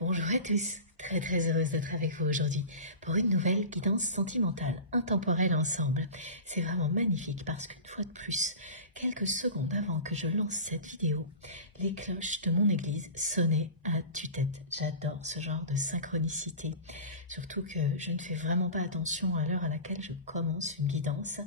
Bonjour à tous, très heureuse d'être avec vous aujourd'hui pour une nouvelle guidance sentimentale intemporelle ensemble. C'est vraiment magnifique parce qu'une fois de plus, quelques secondes avant que je lance cette vidéo, les cloches de mon église sonnaient à tue-tête. J'adore ce genre de synchronicité, surtout que je ne fais vraiment pas attention à l'heure à laquelle je commence une guidance.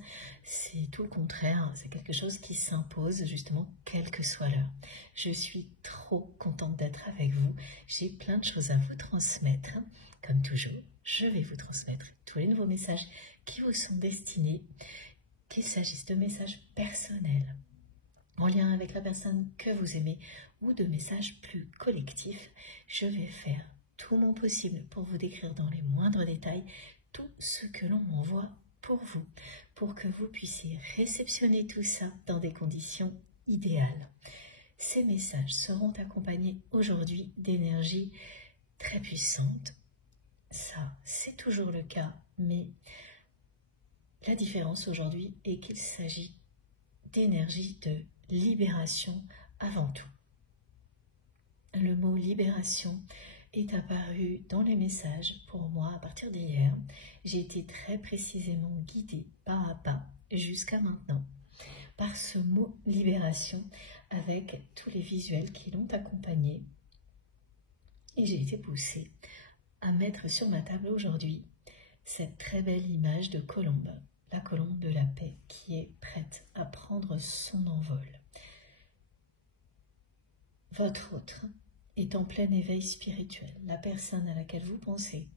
C'est tout le contraire, c'est quelque chose qui s'impose justement quelle que soit l'heure. Je suis trop contente d'être avec vous, j'ai plein de choses à vous transmettre. Comme toujours, je vais vous transmettre tous les nouveaux messages qui vous sont destinés, qu'il s'agisse de messages personnels, en lien avec la personne que vous aimez, ou de messages plus collectifs. Je vais faire tout mon possible pour vous décrire dans les moindres détails tout ce que l'on m'envoie pour vous, pour que vous puissiez réceptionner tout ça dans des conditions idéales. Ces messages seront accompagnés aujourd'hui d'énergies très puissantes. Ça, c'est toujours le cas, mais la différence aujourd'hui est qu'il s'agit d'énergie de libération avant tout. Le mot libération est apparu dans les messages pour moi à partir d'hier. J'ai été très précisément guidée pas à pas jusqu'à maintenant par ce mot libération avec tous les visuels qui l'ont accompagné. Et j'ai été poussée à mettre sur ma table aujourd'hui cette très belle image de colombe, la colombe de la paix qui est prête à prendre son envol. Votre autre est en plein éveil spirituel, la personne à laquelle vous pensez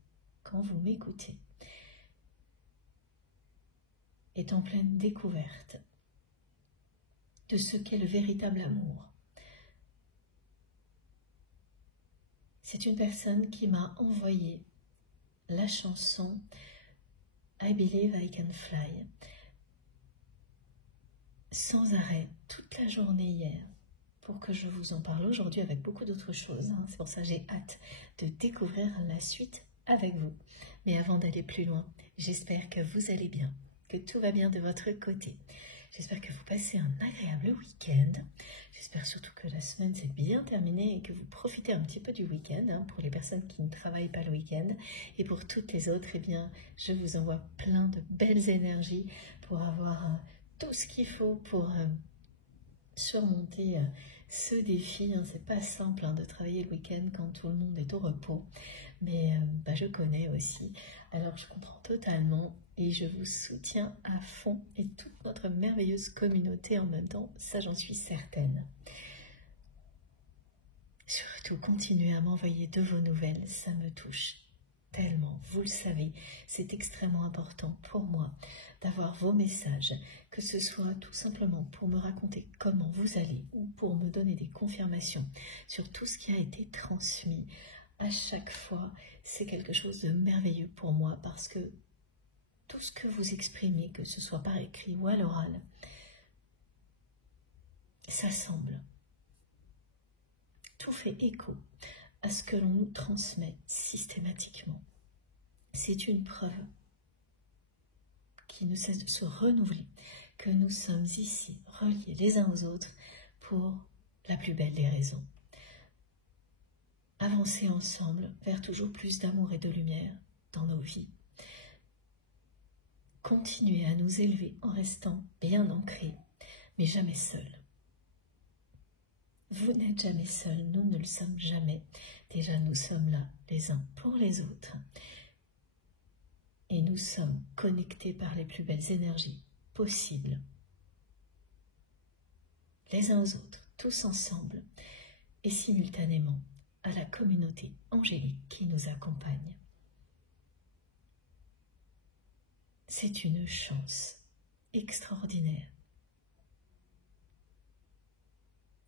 quand vous m'écoutez est en pleine découverte de ce qu'est le véritable amour. C'est une personne qui m'a envoyé la chanson I Believe I Can Fly sans arrêt toute la journée hier pour que je vous en parle aujourd'hui avec beaucoup d'autres choses. C'est pour ça que j'ai hâte de découvrir la suite avec vous. Mais avant d'aller plus loin, j'espère que vous allez bien, que tout va bien de votre côté. J'espère que vous passez un agréable week-end. J'espère surtout que la semaine s'est bien terminée et que vous profitez un petit peu du week-end. Pour les personnes qui ne travaillent pas le week-end. Et pour toutes les autres, eh bien, je vous envoie plein de belles énergies pour avoir tout ce qu'il faut pour surmonter ce défi. C'est pas simple de travailler le week-end quand tout le monde est au repos. Mais je connais aussi. Alors je comprends totalement. Et je vous soutiens à fond et toute notre merveilleuse communauté en même temps, ça j'en suis certaine. Surtout, continuez à m'envoyer de vos nouvelles, ça me touche tellement. Vous le savez, c'est extrêmement important pour moi d'avoir vos messages, que ce soit tout simplement pour me raconter comment vous allez ou pour me donner des confirmations sur tout ce qui a été transmis. À chaque fois, c'est quelque chose de merveilleux pour moi parce que tout ce que vous exprimez, que ce soit par écrit ou à l'oral, ça semble. Tout fait écho à ce que l'on nous transmet systématiquement. C'est une preuve qui ne cesse de se renouveler, que nous sommes ici, reliés les uns aux autres, pour la plus belle des raisons. Avancer ensemble vers toujours plus d'amour et de lumière dans nos vies. Continuez à nous élever en restant bien ancrés, mais jamais seuls. Vous n'êtes jamais seuls, nous ne le sommes jamais. Déjà, nous sommes là les uns pour les autres. Et nous sommes connectés par les plus belles énergies possibles. Les uns aux autres, tous ensemble, et simultanément à la communauté angélique qui nous accompagne. C'est une chance extraordinaire.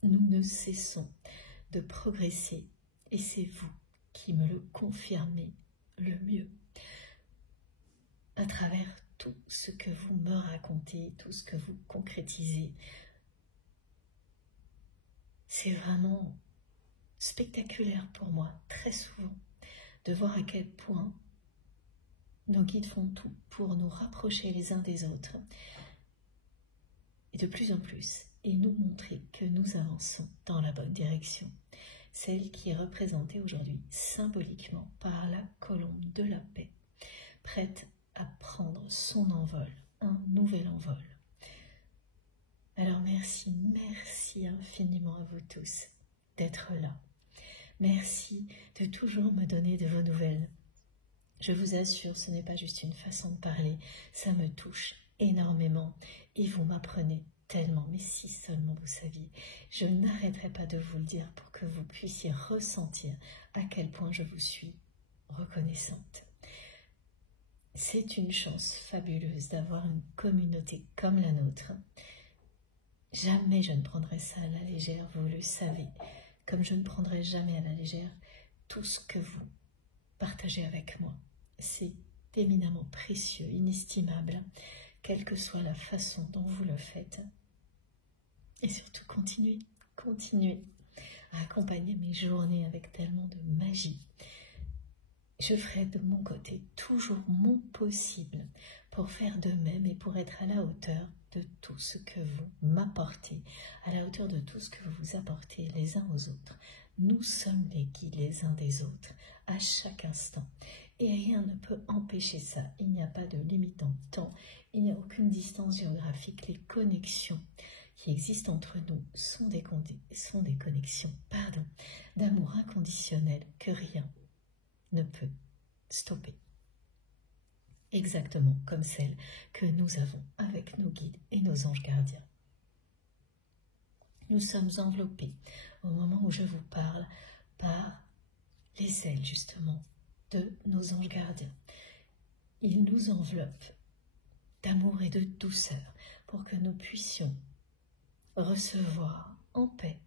Nous ne cessons de progresser et c'est vous qui me le confirmez le mieux à travers tout ce que vous me racontez, tout ce que vous concrétisez. C'est vraiment spectaculaire pour moi, très souvent, de voir à quel point nos guides font tout pour nous rapprocher les uns des autres et de plus en plus, et nous montrer que nous avançons dans la bonne direction. celle qui est représentée aujourd'hui symboliquement par la colombe de la paix, prête à prendre son envol, un nouvel envol. Alors merci, merci infiniment à vous tous d'être là. Merci de toujours me donner de vos nouvelles. Je vous assure, ce n'est pas juste une façon de parler, ça me touche énormément et vous m'apprenez tellement, mais si seulement vous saviez, je n'arrêterai pas de vous le dire pour que vous puissiez ressentir à quel point je vous suis reconnaissante. C'est une chance fabuleuse d'avoir une communauté comme la nôtre. Jamais je ne prendrai ça à la légère, vous le savez, comme je ne prendrai jamais à la légère tout ce que vous partagez avec moi. C'est éminemment précieux, inestimable, quelle que soit la façon dont vous le faites. Et surtout, continuez à accompagner mes journées avec tellement de magie. Je ferai de mon côté toujours mon possible pour faire de même et pour être à la hauteur de tout ce que vous m'apportez, à la hauteur de tout ce que vous vous apportez les uns aux autres. Nous sommes les guides les uns des autres, à chaque instant. Et rien ne peut empêcher ça. Il n'y a pas de limite en temps, il n'y a aucune distance géographique. Les connexions qui existent entre nous sont des connexions d'amour inconditionnel que rien ne peut stopper. Exactement comme celle que nous avons avec nos guides et nos anges gardiens. Nous sommes enveloppés, au moment où je vous parle, par les ailes justement de nos anges gardiens. Ils nous enveloppent d'amour et de douceur pour que nous puissions recevoir en paix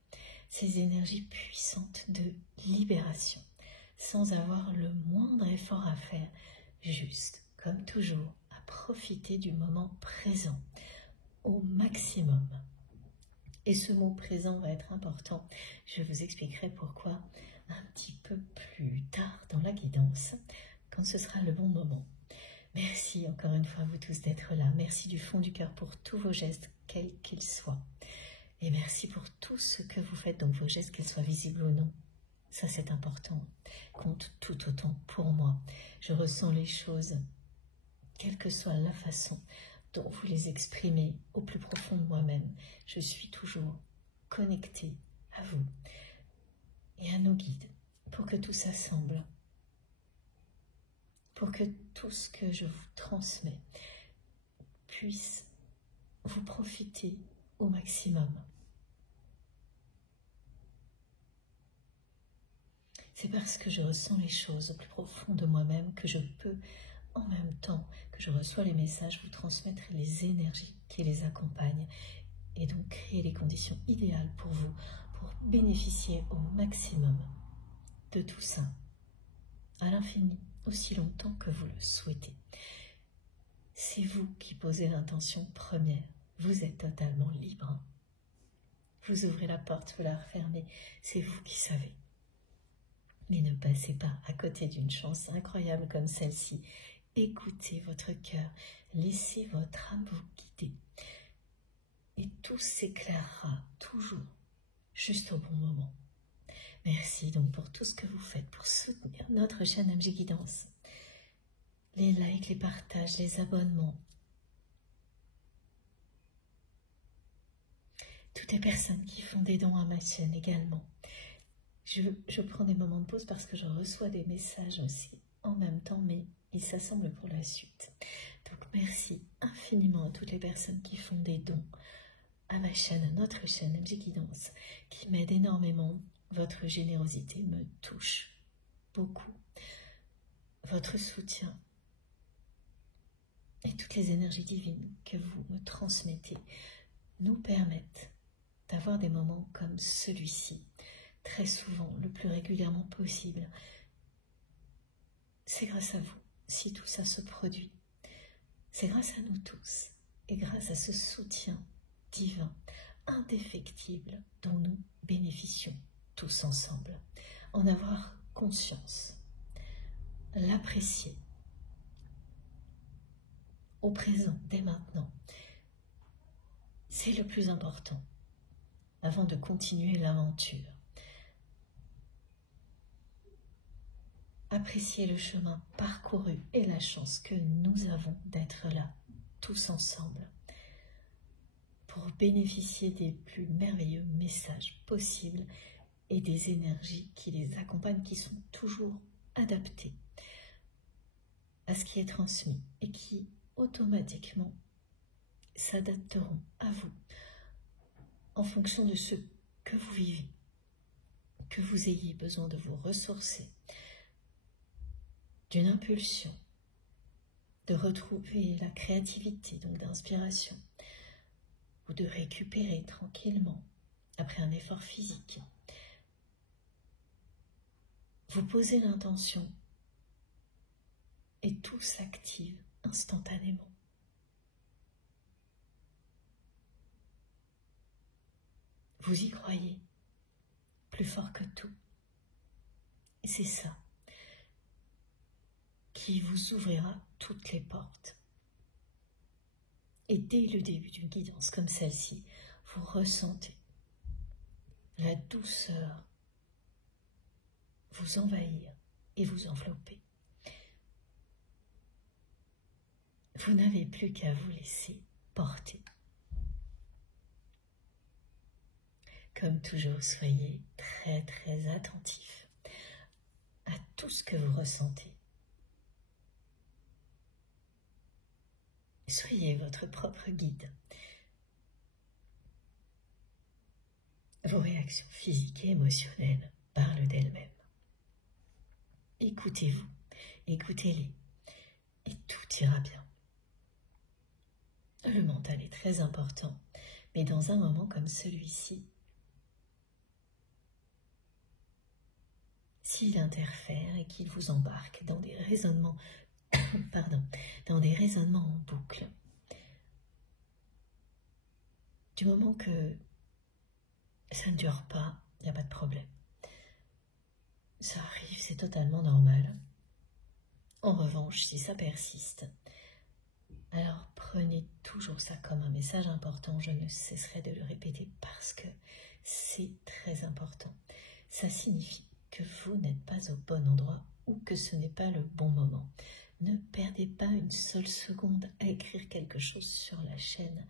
ces énergies puissantes de libération, sans avoir le moindre effort à faire, juste, comme toujours, à profiter du moment présent au maximum. Et ce mot présent va être important, je vous expliquerai pourquoi un petit peu plus tard dans la guidance, quand ce sera le bon moment. Merci encore une fois à vous tous d'être là, merci du fond du cœur pour tous vos gestes, quels qu'ils soient. Et merci pour tout ce que vous faites, donc vos gestes, qu'ils soient visibles ou non. Ça c'est important, compte tout autant pour moi. Je ressens les choses, quelle que soit la façon dont vous les exprimez au plus profond de moi-même. Je suis toujours connectée à vous et à nos guides pour que tout s'assemble, pour que tout ce que je vous transmets puisse vous profiter au maximum. C'est parce que je ressens les choses au plus profond de moi-même que je peux, en même temps que je reçois les messages, vous transmettre les énergies qui les accompagnent et donc créer les conditions idéales pour vous, pour bénéficier au maximum de tout ça, à l'infini, aussi longtemps que vous le souhaitez. C'est vous qui posez l'intention première, vous êtes totalement libre. Vous ouvrez la porte, vous la refermez, c'est vous qui savez. Mais ne passez pas à côté d'une chance incroyable comme celle-ci. Écoutez votre cœur, laissez votre âme vous guider. Et tout s'éclairera toujours, juste au bon moment. Merci donc pour tout ce que vous faites pour soutenir notre chaîne MJ Guidance. Les likes, les partages, les abonnements. Toutes les personnes qui font des dons à ma chaîne également. Je prends des moments de pause parce que je reçois des messages aussi en même temps, mais ils s'assemblent pour la suite. Donc merci infiniment à toutes les personnes qui font des dons à ma chaîne, à notre chaîne MJ Guidance, qui m'aident énormément. Votre générosité me touche beaucoup. Votre soutien et toutes les énergies divines que vous me transmettez nous permettent d'avoir des moments comme celui-ci, très souvent, le plus régulièrement possible. C'est grâce à vous, si tout ça se produit. C'est grâce à nous tous et grâce à ce soutien divin, indéfectible, dont nous bénéficions tous ensemble. En avoir conscience, l'apprécier au présent, dès maintenant, c'est le plus important avant de continuer l'aventure. Appréciez le chemin parcouru et la chance que nous avons d'être là, tous ensemble, pour bénéficier des plus merveilleux messages possibles et des énergies qui les accompagnent, qui sont toujours adaptées à ce qui est transmis et qui automatiquement s'adapteront à vous en fonction de ce que vous vivez, que vous ayez besoin de vous ressourcer, d'une impulsion, de retrouver la créativité, donc d'inspiration, ou de récupérer tranquillement après un effort physique. Vous posez l'intention et tout s'active instantanément. Vous y croyez, plus fort que tout. Et c'est ça qui vous ouvrira toutes les portes. Et dès le début d'une guidance comme celle-ci, vous ressentez la douceur vous envahir et vous envelopper. Vous n'avez plus qu'à vous laisser porter. Comme toujours, soyez très très attentifs à tout ce que vous ressentez. Soyez votre propre guide. Vos réactions physiques et émotionnelles parlent d'elles-mêmes. Écoutez-vous, écoutez-les, et tout ira bien. Le mental est très important, mais dans un moment comme celui-ci, s'il interfère et qu'il vous embarque dans des raisonnements, dans des raisonnements en boucle, du moment que ça ne dure pas, il n'y a pas de problème. Ça arrive, c'est totalement normal. En revanche, si ça persiste, alors prenez toujours ça comme un message important. Je ne cesserai de le répéter parce que c'est très important. Ça signifie que vous n'êtes pas au bon endroit ou que ce n'est pas le bon moment. Ne perdez pas une seule seconde à écrire quelque chose sur la chaîne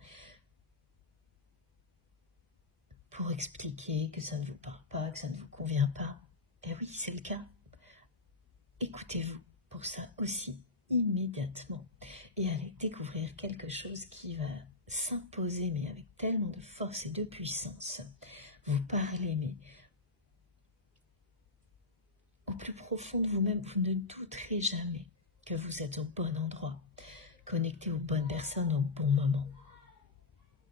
pour expliquer que ça ne vous parle pas, que ça ne vous convient pas. Et oui, c'est le cas. Écoutez-vous pour ça aussi immédiatement et allez découvrir quelque chose qui va s'imposer, mais avec tellement de force et de puissance. Vous parlez, mais au plus profond de vous-même, vous ne douterez jamais que vous êtes au bon endroit, connecté aux bonnes personnes au bon moment.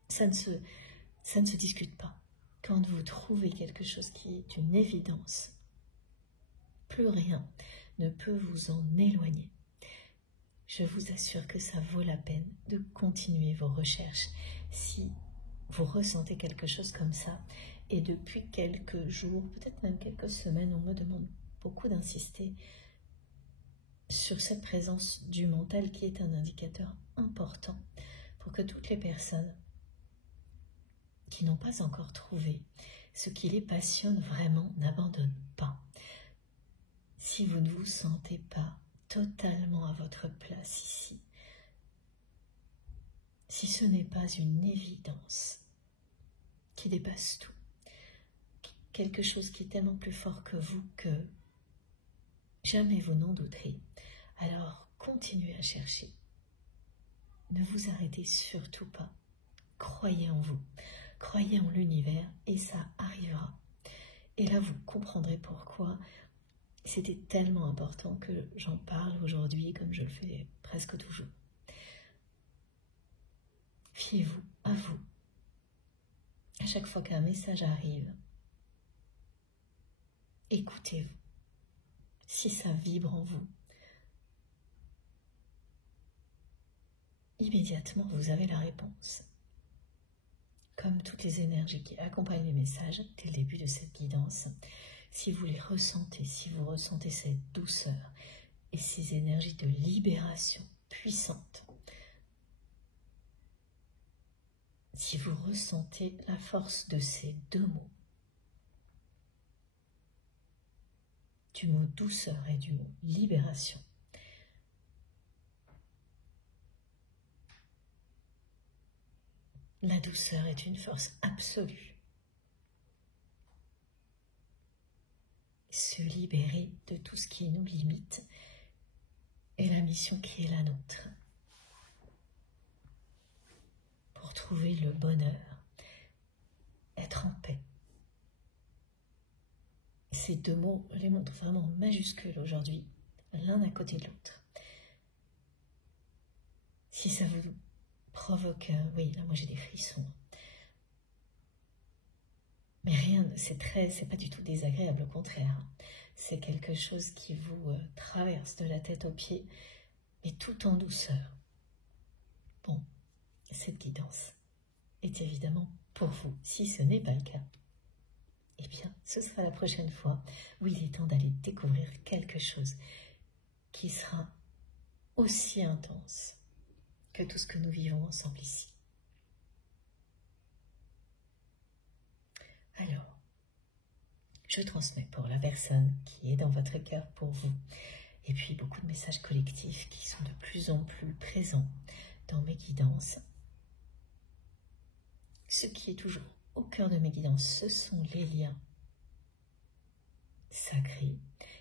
Ça ne se discute pas. Quand vous trouvez quelque chose qui est une évidence, plus rien ne peut vous en éloigner. Je vous assure que ça vaut la peine de continuer vos recherches si vous ressentez quelque chose comme ça. Et depuis quelques jours, peut-être même quelques semaines, on me demande beaucoup d'insister sur cette présence du mental qui est un indicateur important pour que toutes les personnes qui n'ont pas encore trouvé ce qui les passionne vraiment n'abandonnent pas. Si vous ne vous sentez pas totalement à votre place ici, si ce n'est pas une évidence qui dépasse tout, quelque chose qui est tellement plus fort que vous que jamais vous n'en douterez, alors continuez à chercher. Ne vous arrêtez surtout pas. Croyez en vous, croyez en l'univers et ça arrivera. Et là, vous comprendrez pourquoi c'était tellement important que j'en parle aujourd'hui comme je le fais presque toujours. Fiez-vous à vous. À chaque fois qu'un message arrive, écoutez-vous. Si ça vibre en vous, immédiatement vous avez la réponse. Comme toutes les énergies qui accompagnent les messages dès le début de cette guidance, si vous les ressentez, si vous ressentez cette douceur et ces énergies de libération puissantes, si vous ressentez la force de ces deux mots, du mot douceur et du mot libération. La douceur est une force absolue. Se libérer de tout ce qui nous limite est la mission qui est la nôtre. Pour trouver le bonheur, être en paix. Ces deux mots les montrent vraiment majuscules aujourd'hui, l'un à côté de l'autre. Si ça vous provoque, oui, là moi j'ai des frissons. Mais rien, c'est pas du tout désagréable, au contraire. C'est quelque chose qui vous traverse de la tête aux pieds, mais tout en douceur. Bon, cette guidance est évidemment pour vous. Si ce n'est pas le cas, eh bien, ce sera la prochaine fois où il est temps d'aller découvrir quelque chose qui sera aussi intense que tout ce que nous vivons ensemble ici. Alors, je transmets pour la personne qui est dans votre cœur pour vous, et puis beaucoup de messages collectifs qui sont de plus en plus présents dans mes guidances. Ce qui est toujours au cœur de mes guidances, ce sont les liens sacrés,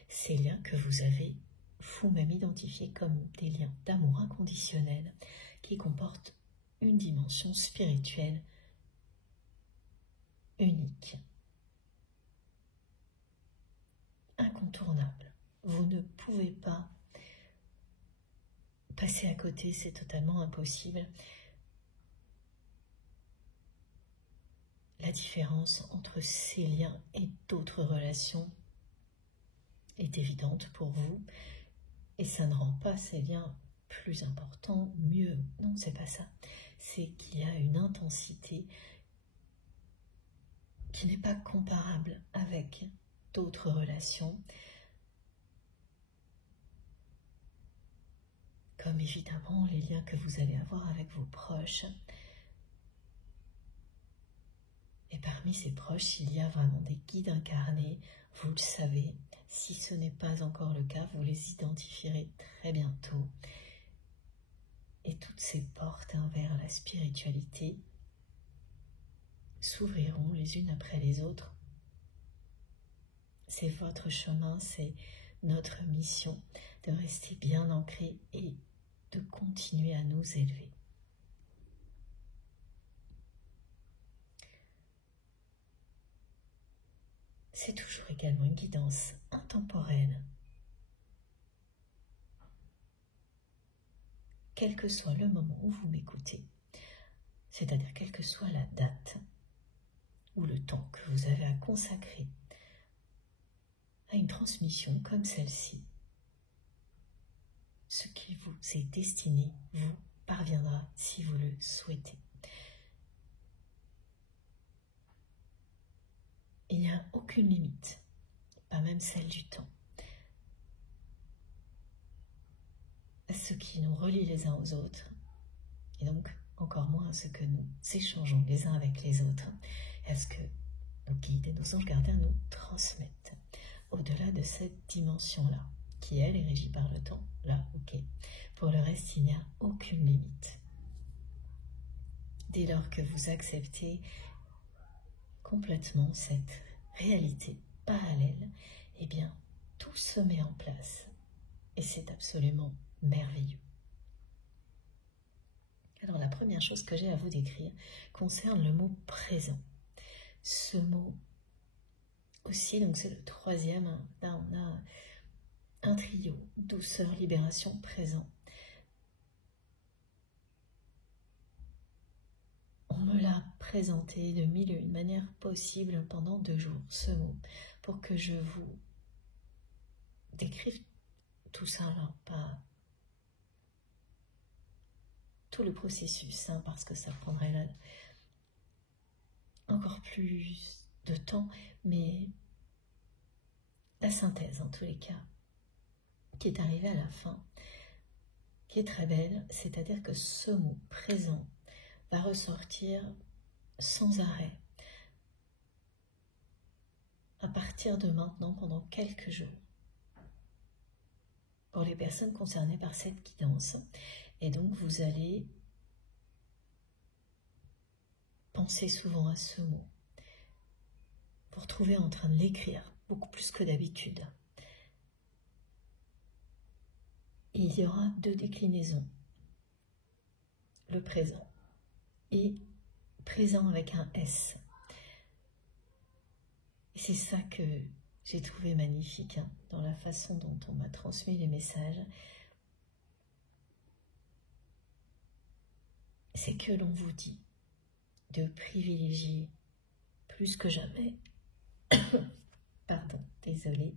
ces liens que vous avez vous-même identifiés comme des liens d'amour inconditionnel qui comportent une dimension spirituelle unique, incontournable. Vous ne pouvez pas passer à côté, c'est totalement impossible. La différence entre ces liens et d'autres relations est évidente pour vous, et ça ne rend pas ces liens plus importants, mieux. Non, c'est pas ça. C'est qu'il y a une intensité qui n'est pas comparable avec d'autres relations, comme évidemment les liens que vous allez avoir avec vos proches. Et parmi ces proches, il y a vraiment des guides incarnés, vous le savez. Si ce n'est pas encore le cas, vous les identifierez très bientôt. Et toutes ces portes vers la spiritualité s'ouvriront les unes après les autres. C'est votre chemin, c'est notre mission de rester bien ancrés et de continuer à nous élever. C'est toujours également une guidance intemporelle. Quel que soit le moment où vous m'écoutez, c'est-à-dire quelle que soit la date ou le temps que vous avez à consacrer à une transmission comme celle-ci, ce qui vous est destiné vous parviendra si vous le souhaitez. Il n'y a aucune limite, pas même celle du temps, à ce qui nous relie les uns aux autres, et donc encore moins à ce que nous échangeons les uns avec les autres, et à ce que nos guides et nos anges gardiens nous transmettent au-delà de cette dimension-là, qui elle est régie par le temps. Là, ok. Pour le reste, il n'y a aucune limite. Dès lors que vous acceptez complètement cette réalité parallèle, eh bien, tout se met en place. Et c'est absolument merveilleux. Alors, la première chose que j'ai à vous décrire concerne le mot présent. Ce mot aussi, donc c'est le troisième, là on a un trio, douceur, libération, présent. On me l'a présenté de mille et une manières possibles pendant 2 jours, ce mot, pour que je vous décrive tout ça, alors pas tout le processus, parce que ça prendrait là encore plus de temps, mais la synthèse en tous les cas, qui est arrivée à la fin, qui est très belle, c'est-à-dire que ce mot présent va ressortir sans arrêt à partir de maintenant pendant quelques jours. pour les personnes concernées par cette guidance. Et donc vous allez penser souvent à ce mot. Vous retrouvez en train de l'écrire, beaucoup plus que d'habitude. Il y aura 2 déclinaisons. Le présent et présent avec un S. Et c'est ça que j'ai trouvé magnifique dans la façon dont on m'a transmis les messages. C'est que l'on vous dit de privilégier plus que jamais, pardon, désolée,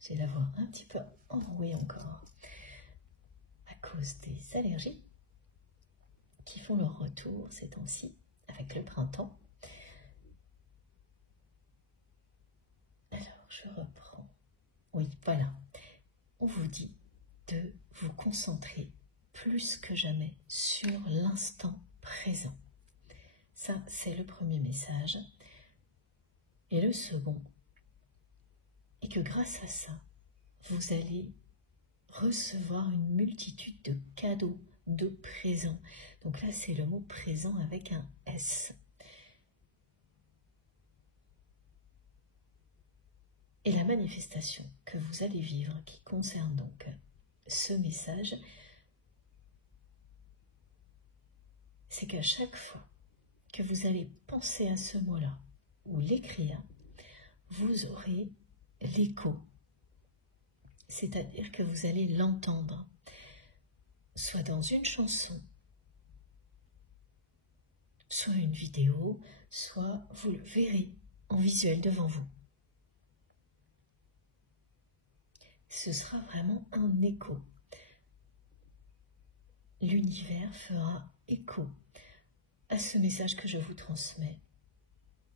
j'ai la voix un petit peu enrouée encore, à cause des allergies qui font leur retour ces temps-ci avec le printemps. Alors, je reprends. Oui, voilà. On vous dit de vous concentrer plus que jamais sur l'instant présent. Ça, c'est le premier message. Et le second est que grâce à ça, vous allez recevoir une multitude de cadeaux, de présents. Donc là, c'est le mot présent avec un S. Et la manifestation que vous allez vivre, qui concerne donc ce message, c'est qu'à chaque fois que vous allez penser à ce mot-là, ou l'écrire, vous aurez l'écho. C'est-à-dire que vous allez l'entendre, soit dans une chanson, soit une vidéo, soit vous le verrez en visuel devant vous. Ce sera vraiment un écho. L'univers fera écho à ce message que je vous transmets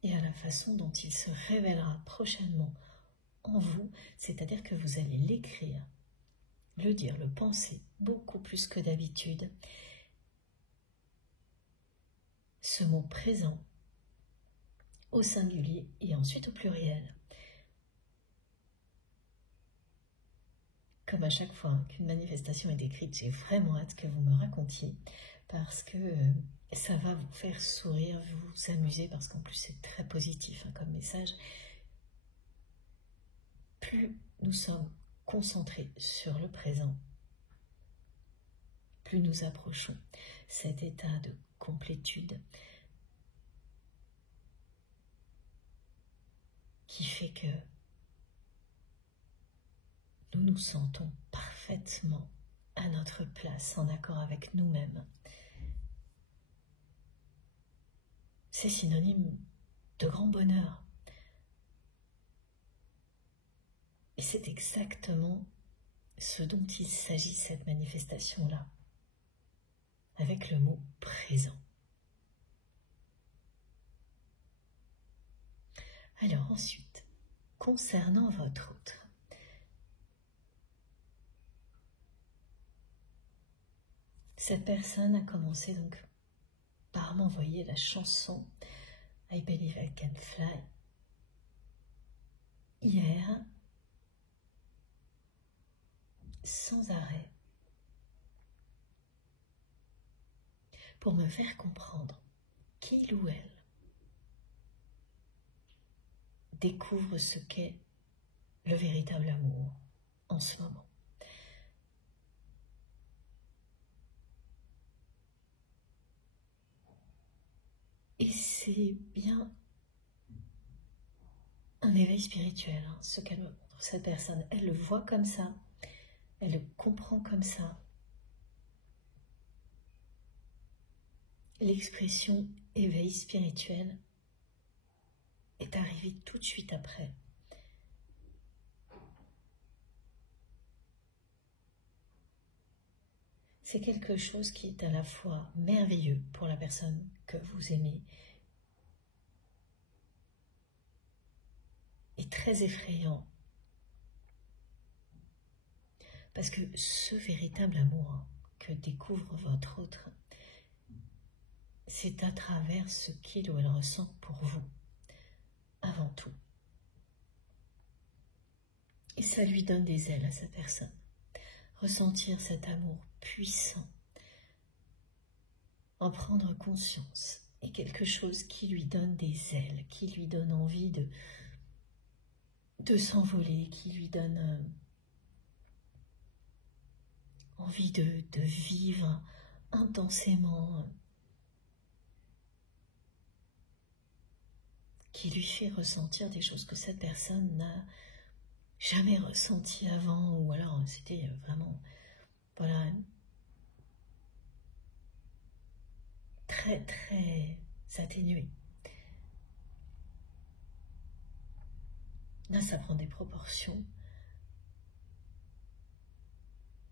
et à la façon dont il se révélera prochainement en vous, c'est-à-dire que vous allez l'écrire, le dire, le penser beaucoup plus que d'habitude. Ce mot présent au singulier et ensuite au pluriel. Comme à chaque fois qu'une manifestation est décrite, j'ai vraiment hâte que vous me racontiez parce que ça va vous faire sourire, vous amuser, parce qu'en plus c'est très positif comme message. Plus nous sommes concentrés sur le présent, plus nous approchons cet état de complétude qui fait que nous nous sentons parfaitement à notre place, en accord avec nous-mêmes. C'est synonyme de grand bonheur. Et c'est exactement ce dont il s'agit, cette manifestation-là, avec le mot présent. Alors ensuite, concernant votre autre, cette personne a commencé donc par m'envoyer la chanson I Believe I Can Fly hier, sans arrêt, pour me faire comprendre qu'il ou elle découvre ce qu'est le véritable amour en ce moment. Et c'est bien un éveil spirituel, ce qu'elle me montre, cette personne. Elle le voit comme ça, elle le comprend comme ça. L'expression éveil spirituel est arrivée tout de suite après. C'est quelque chose qui est à la fois merveilleux pour la personne que vous aimez et très effrayant. Parce que ce véritable amour que découvre votre autre, c'est à travers ce qu'il ou elle ressent pour vous, avant tout. Et ça lui donne des ailes à cette personne. ressentir cet amour puissant, en prendre conscience, et quelque chose qui lui donne des ailes, qui lui donne envie de s'envoler, qui lui donne envie de vivre intensément, qui lui fait ressentir des choses que cette personne n'a jamais ressenties avant, ou alors c'était vraiment, voilà, très très atténué. Là, ça prend des proportions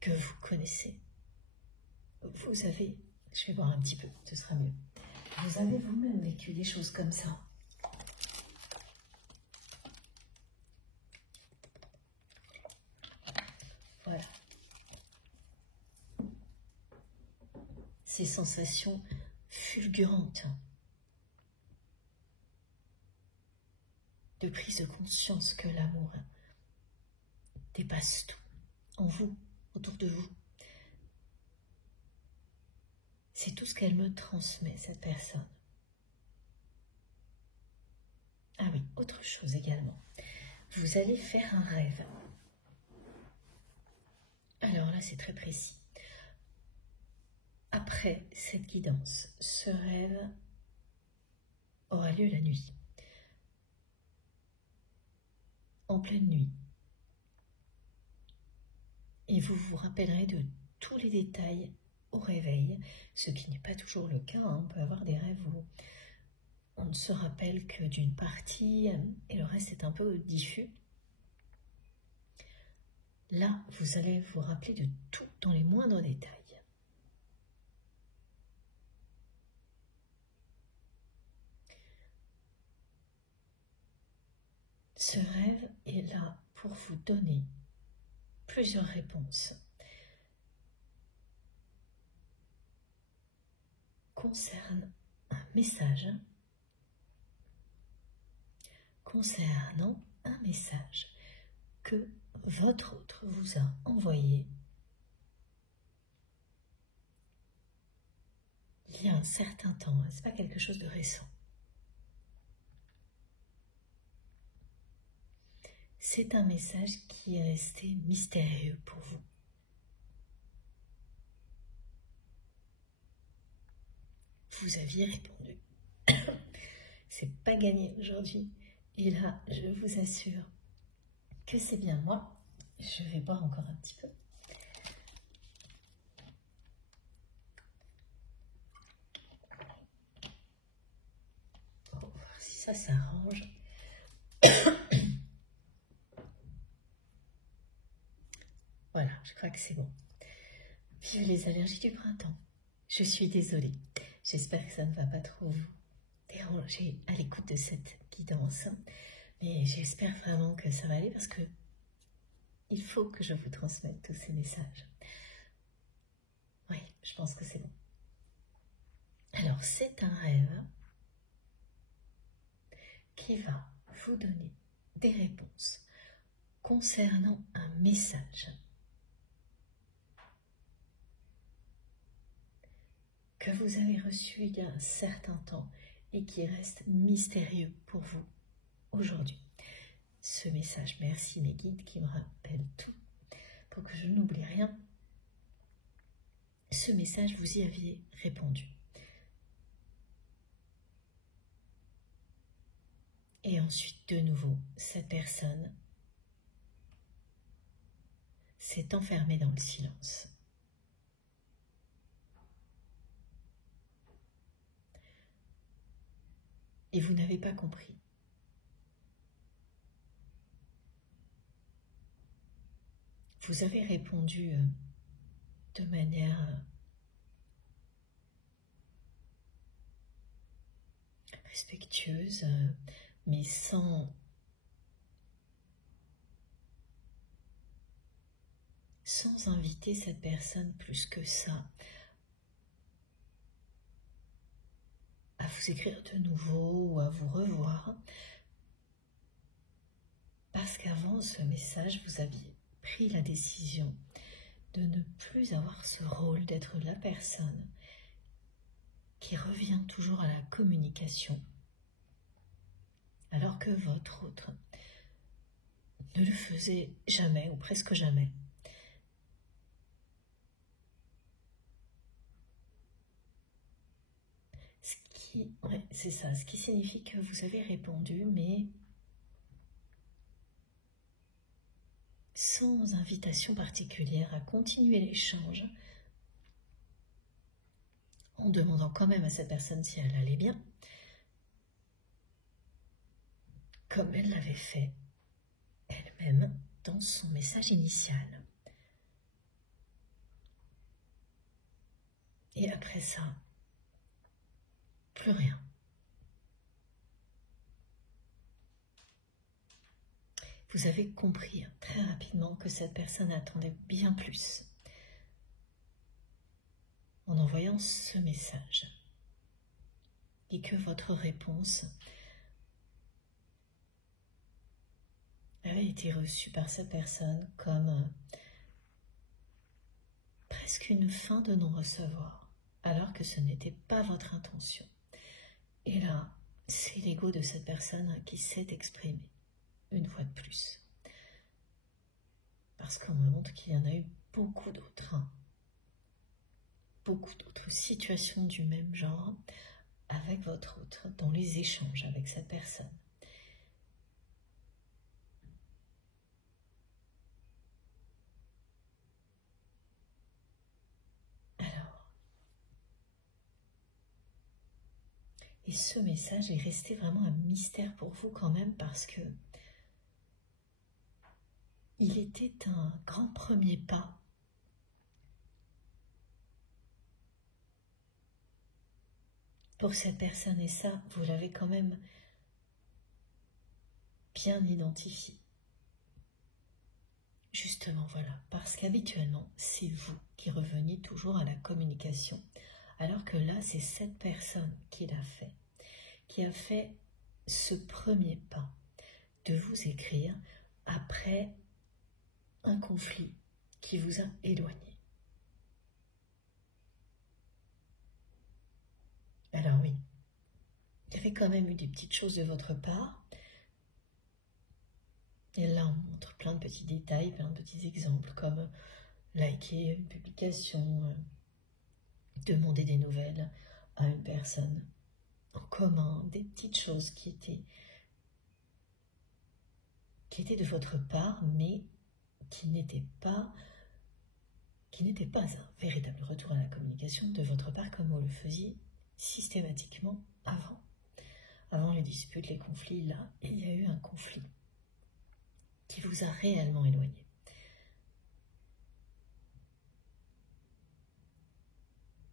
que vous connaissez. Vous avez, je vais voir un petit peu, ce sera mieux. Vous avez vous-même vécu des choses comme ça. Voilà. Ces sensations fulgurantes de prise de conscience que l'amour dépasse tout, en vous, autour de vous. C'est tout ce qu'elle me transmet, cette personne. Ah oui, autre chose également. Vous allez faire un rêve. Alors là, c'est très précis. Après cette guidance, ce rêve aura lieu la nuit. En pleine nuit. Et vous vous rappellerez de tous les détails au réveil, ce qui n'est pas toujours le cas. On peut avoir des rêves où on ne se rappelle que d'une partie et le reste est un peu diffus. Là, vous allez vous rappeler de tout dans les moindres détails. Ce rêve est là pour vous donner plusieurs réponses concernant un message, que votre autre vous a envoyé il y a un certain temps. Ce n'est pas quelque chose de récent. C'est un message qui est resté mystérieux pour vous. Vous aviez répondu. C'est pas gagné aujourd'hui. Et là, je vous assure que c'est bien moi. Je vais boire encore un petit peu. On va voir si ça s'arrange. Voilà, je crois que c'est bon. Vive les allergies du printemps. Je suis désolée. J'espère que ça ne va pas trop vous déranger à l'écoute de cette guidance. Mais j'espère vraiment que ça va aller parce que il faut que je vous transmette tous ces messages. Oui, je pense que c'est bon. Alors, c'est un rêve qui va vous donner des réponses concernant un message que vous avez reçu il y a un certain temps et qui reste mystérieux pour vous aujourd'hui. Ce message, merci mes guides qui me rappellent tout pour que je n'oublie rien. Ce message, vous y aviez répondu. Et ensuite, de nouveau, cette personne s'est enfermée dans le silence. Et vous n'avez pas compris. Vous avez répondu de manière respectueuse, mais sans inviter cette personne plus que ça à vous écrire de nouveau ou à vous revoir, parce qu'avant ce message, vous aviez pris la décision de ne plus avoir ce rôle d'être la personne qui revient toujours à la communication, alors que votre autre ne le faisait jamais ou presque jamais. C'est ça, ce qui signifie que vous avez répondu, mais sans invitation particulière à continuer l'échange, en demandant quand même à cette personne si elle allait bien, comme elle l'avait fait elle-même dans son message initial. Et après ça, plus rien. Vous avez compris très rapidement que cette personne attendait bien plus en envoyant ce message et que votre réponse avait été reçue par cette personne comme presque une fin de non-recevoir, alors que ce n'était pas votre intention. Et là, c'est l'ego de cette personne qui s'est exprimé, une fois de plus. Parce qu'on me montre qu'il y en a eu beaucoup d'autres, beaucoup d'autres situations du même genre avec votre autre, dans les échanges avec cette personne. Et ce message est resté vraiment un mystère pour vous quand même, parce que il était un grand premier pas pour cette personne, et ça, vous l'avez quand même bien identifié. Justement, voilà, parce qu'habituellement, c'est vous qui reveniez toujours à la communication, alors que là, c'est cette personne qui l'a fait, qui a fait ce premier pas de vous écrire après un conflit qui vous a éloigné. Alors oui, il y avait quand même eu des petites choses de votre part. Et là, on montre plein de petits détails, plein de petits exemples, comme liker une publication, demander des nouvelles à une personne en commun, des petites choses qui étaient de votre part, mais qui n'étaient pas un véritable retour à la communication de votre part, comme vous le faisiez systématiquement avant. Avant les disputes, les conflits, là, il y a eu un conflit qui vous a réellement éloigné.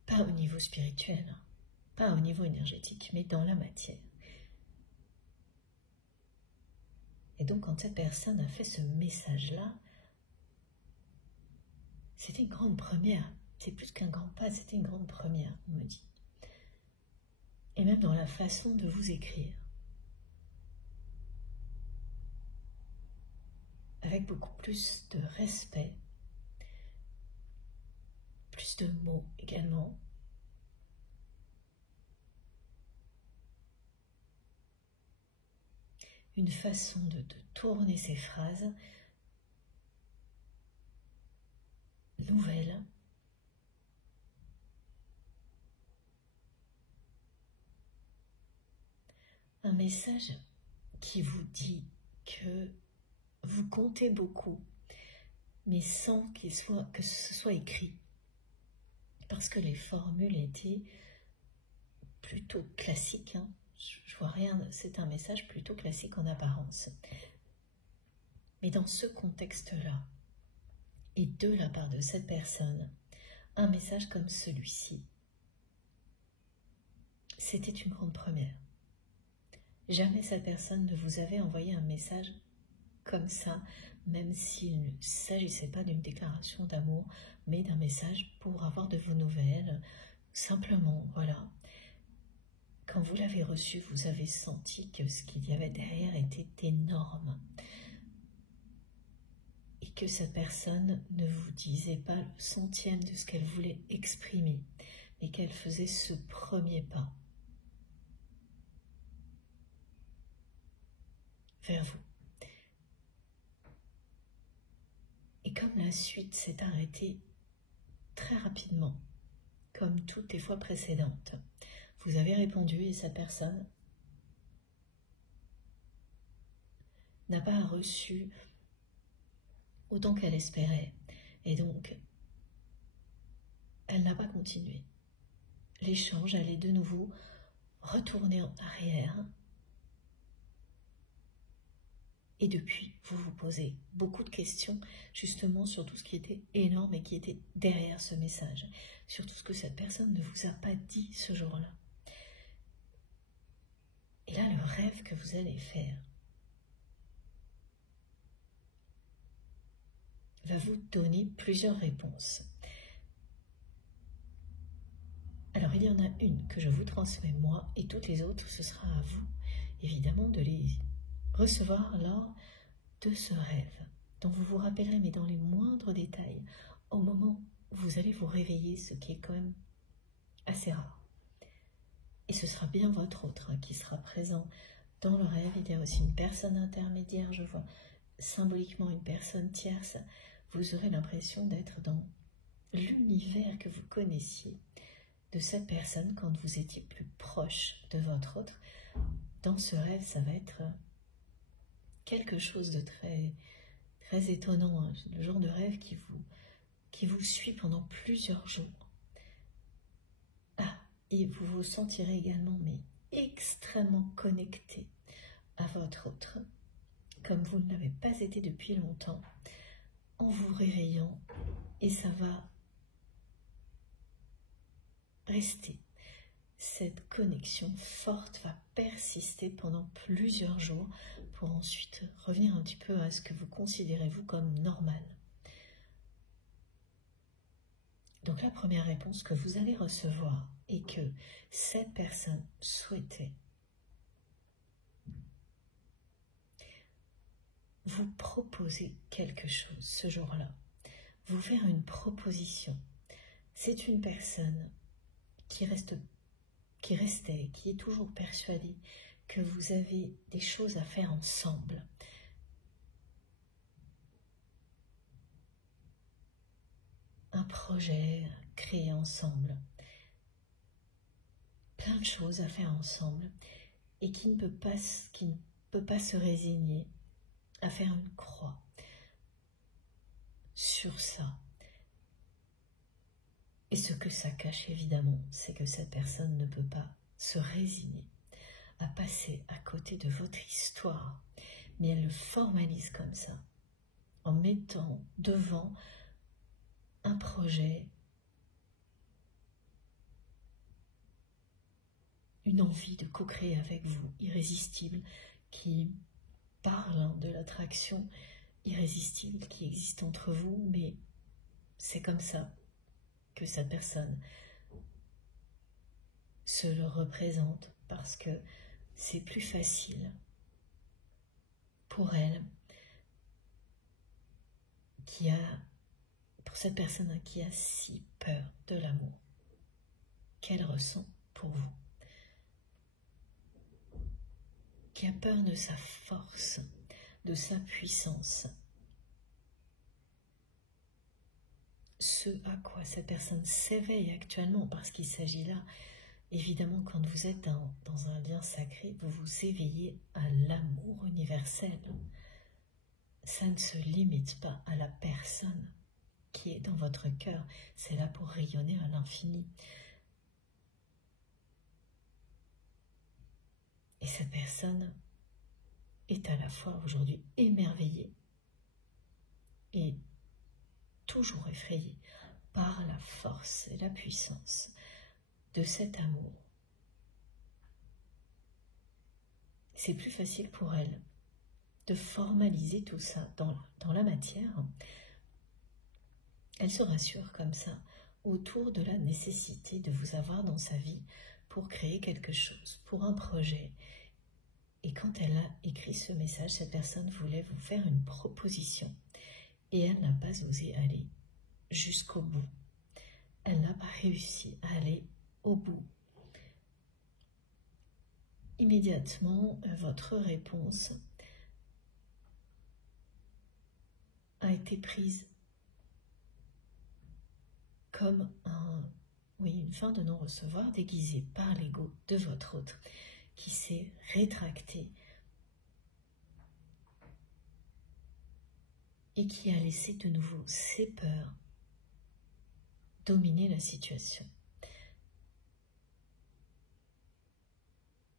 Pas au niveau spirituel, pas au niveau énergétique, mais dans la matière. Et donc, quand cette personne a fait ce message-là, c'était une grande première. C'est plus qu'un grand pas, c'était une grande première, on me dit. Et même dans la façon de vous écrire. Avec beaucoup plus de respect, plus de mots également. Une façon de tourner ces phrases nouvelle. Un message qui vous dit que vous comptez beaucoup, mais sans que ce soit écrit. Parce que les formules étaient plutôt classiques. Je vois rien, c'est un message plutôt classique en apparence. Mais dans ce contexte-là, et de la part de cette personne, un message comme celui-ci, c'était une grande première. Jamais cette personne ne vous avait envoyé un message comme ça, même s'il ne s'agissait pas d'une déclaration d'amour, mais d'un message pour avoir de vos nouvelles. Simplement, voilà. Quand vous l'avez reçu, vous avez senti que ce qu'il y avait derrière était énorme. Et que cette personne ne vous disait pas le centième de ce qu'elle voulait exprimer, mais qu'elle faisait ce premier pas vers vous. Et comme la suite s'est arrêtée très rapidement, comme toutes les fois précédentes, vous avez répondu et cette personne n'a pas reçu autant qu'elle espérait. Et donc, elle n'a pas continué. L'échange allait de nouveau retourner en arrière. Et depuis, vous vous posez beaucoup de questions justement sur tout ce qui était énorme et qui était derrière ce message, sur tout ce que cette personne ne vous a pas dit ce jour-là. Et là, le rêve que vous allez faire va vous donner plusieurs réponses. Alors, il y en a une que je vous transmets moi et toutes les autres, ce sera à vous, évidemment, de les recevoir lors de ce rêve, dont vous vous rappellerez, mais dans les moindres détails, au moment où vous allez vous réveiller, ce qui est quand même assez rare. Et ce sera bien votre autre qui sera présent dans le rêve. Il y a aussi une personne intermédiaire, je vois symboliquement une personne tierce. Vous aurez l'impression d'être dans l'univers que vous connaissiez de cette personne quand vous étiez plus proche de votre autre. Dans ce rêve, ça va être quelque chose de très, très étonnant, hein, le genre de rêve qui vous suit pendant plusieurs jours. Ah, et vous vous sentirez également, mais extrêmement connecté à votre autre, comme vous ne l'avez pas été depuis longtemps, en vous réveillant, et ça va rester. Cette connexion forte va persister pendant plusieurs jours pour ensuite revenir un petit peu à ce que vous considérez vous comme normal. Donc la première réponse que vous allez recevoir est que cette personne souhaitait vous proposer quelque chose ce jour-là, vous faire une proposition. C'est une personne qui restait, qui est toujours persuadée que vous avez des choses à faire ensemble. Un projet créé ensemble. Plein de choses à faire ensemble et qui ne peut pas se résigner à faire une croix sur ça. Et ce que ça cache évidemment, c'est que cette personne ne peut pas se résigner à passer à côté de votre histoire, mais elle le formalise comme ça, en mettant devant un projet, une envie de co-créer avec vous, irrésistible, qui parle de l'attraction irrésistible qui existe entre vous, mais c'est comme ça que cette personne se le représente, parce que c'est plus facile pour elle, pour cette personne qui a si peur de l'amour qu'elle ressent pour vous, qui a peur de sa force, de sa puissance, ce à quoi cette personne s'éveille actuellement, parce qu'il s'agit là, évidemment, quand vous êtes dans un lien sacré, vous vous éveillez à l'amour universel. Ça ne se limite pas à la personne qui est dans votre cœur, c'est là pour rayonner à l'infini. Et cette personne est à la fois aujourd'hui émerveillée et toujours effrayée par la force et la puissance de cet amour. C'est plus facile pour elle de formaliser tout ça dans la matière. Elle se rassure comme ça autour de la nécessité de vous avoir dans sa vie pour créer quelque chose, pour un projet. Et quand elle a écrit ce message, cette personne voulait vous faire une proposition. et elle n'a pas osé aller jusqu'au bout. Elle n'a pas réussi à aller au bout. Immédiatement, votre réponse a été prise comme une fin de non-recevoir déguisée par l'ego de votre autre qui s'est rétracté et qui a laissé de nouveau ses peurs dominer la situation.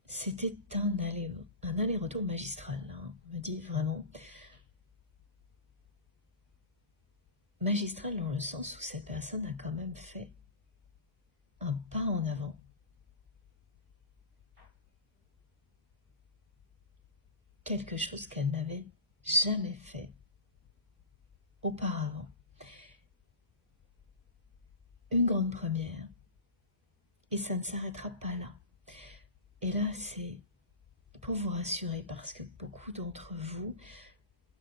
C'était un aller-retour magistral, on me dit vraiment. Magistral dans le sens où cette personne a quand même fait un pas en avant. Quelque chose qu'elle n'avait jamais fait auparavant. Une grande première. Et ça ne s'arrêtera pas là. Et là, c'est pour vous rassurer parce que beaucoup d'entre vous,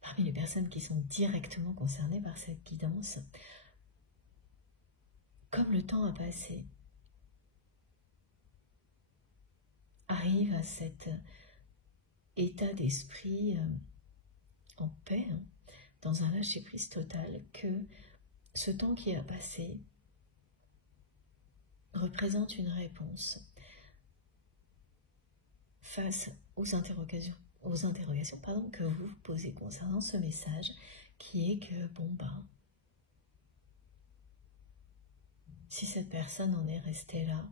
parmi les personnes qui sont directement concernées par cette guidance, comme le temps a passé, arrive à cet état d'esprit en paix, dans un lâcher-prise total, que ce temps qui a passé représente une réponse face aux interrogations que vous vous posez concernant ce message, qui est que, si cette personne en est restée là,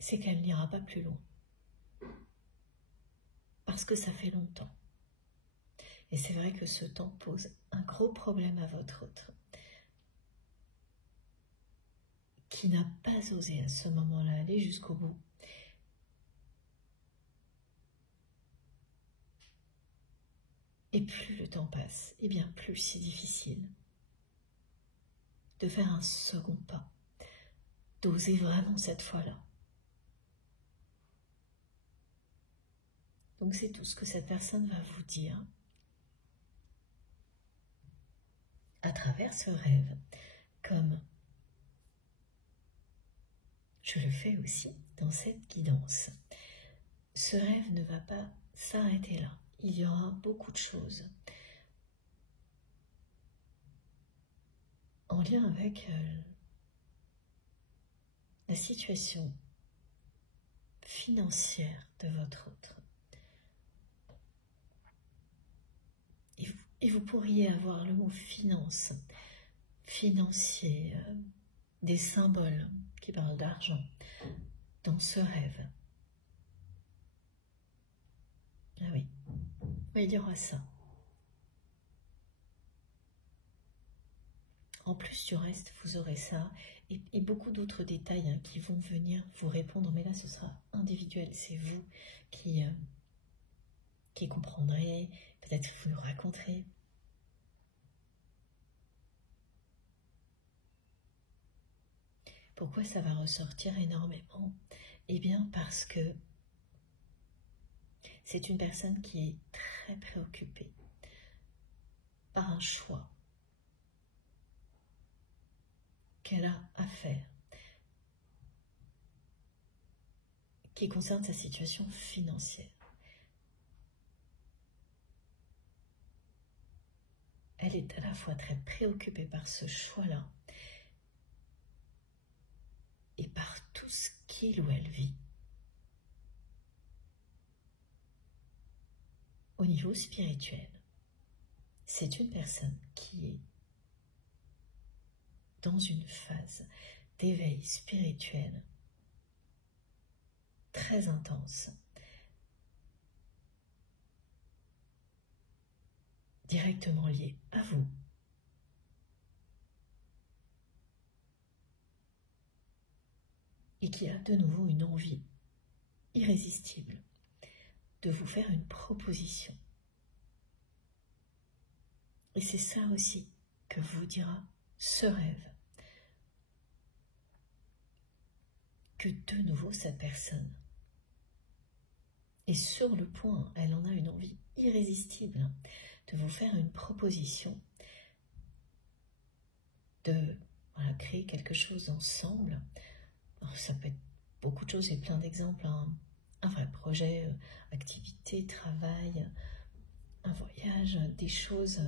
c'est qu'elle n'ira pas plus loin. Parce que ça fait longtemps. Et c'est vrai que ce temps pose un gros problème à votre autre, qui n'a pas osé à ce moment-là aller jusqu'au bout. Et plus le temps passe, et bien plus c'est difficile de faire un second pas, d'oser vraiment cette fois-là. Donc c'est tout ce que cette personne va vous dire à travers ce rêve, comme je le fais aussi dans cette guidance. Ce rêve ne va pas s'arrêter là. Il y aura beaucoup de choses en lien avec la situation financière de votre autre. Et vous pourriez avoir le mot finance, financier, des symboles qui parlent d'argent dans ce rêve. Ah oui, il y aura ça. En plus du reste, vous aurez ça et beaucoup d'autres détails qui vont venir vous répondre, mais là ce sera individuel, c'est vous qui comprendrez, peut-être vous nous raconterez. Pourquoi ça va ressortir énormément? Eh bien parce que c'est une personne qui est très préoccupée par un choix qu'elle a à faire, qui concerne sa situation financière. Elle est à la fois très préoccupée par ce choix-là et par tout ce qu'il ou elle vit. Au niveau spirituel, c'est une personne qui est dans une phase d'éveil spirituel très intense, directement liée à vous. Et qui a de nouveau une envie irrésistible de vous faire une proposition. Et c'est ça aussi que vous dira ce rêve. Que de nouveau cette personne est sur le point, elle en a une envie irrésistible de vous faire une proposition, de créer quelque chose ensemble. Alors, ça peut être beaucoup de choses, j'ai plein d'exemples, un vrai projet, activité, travail, un voyage, des choses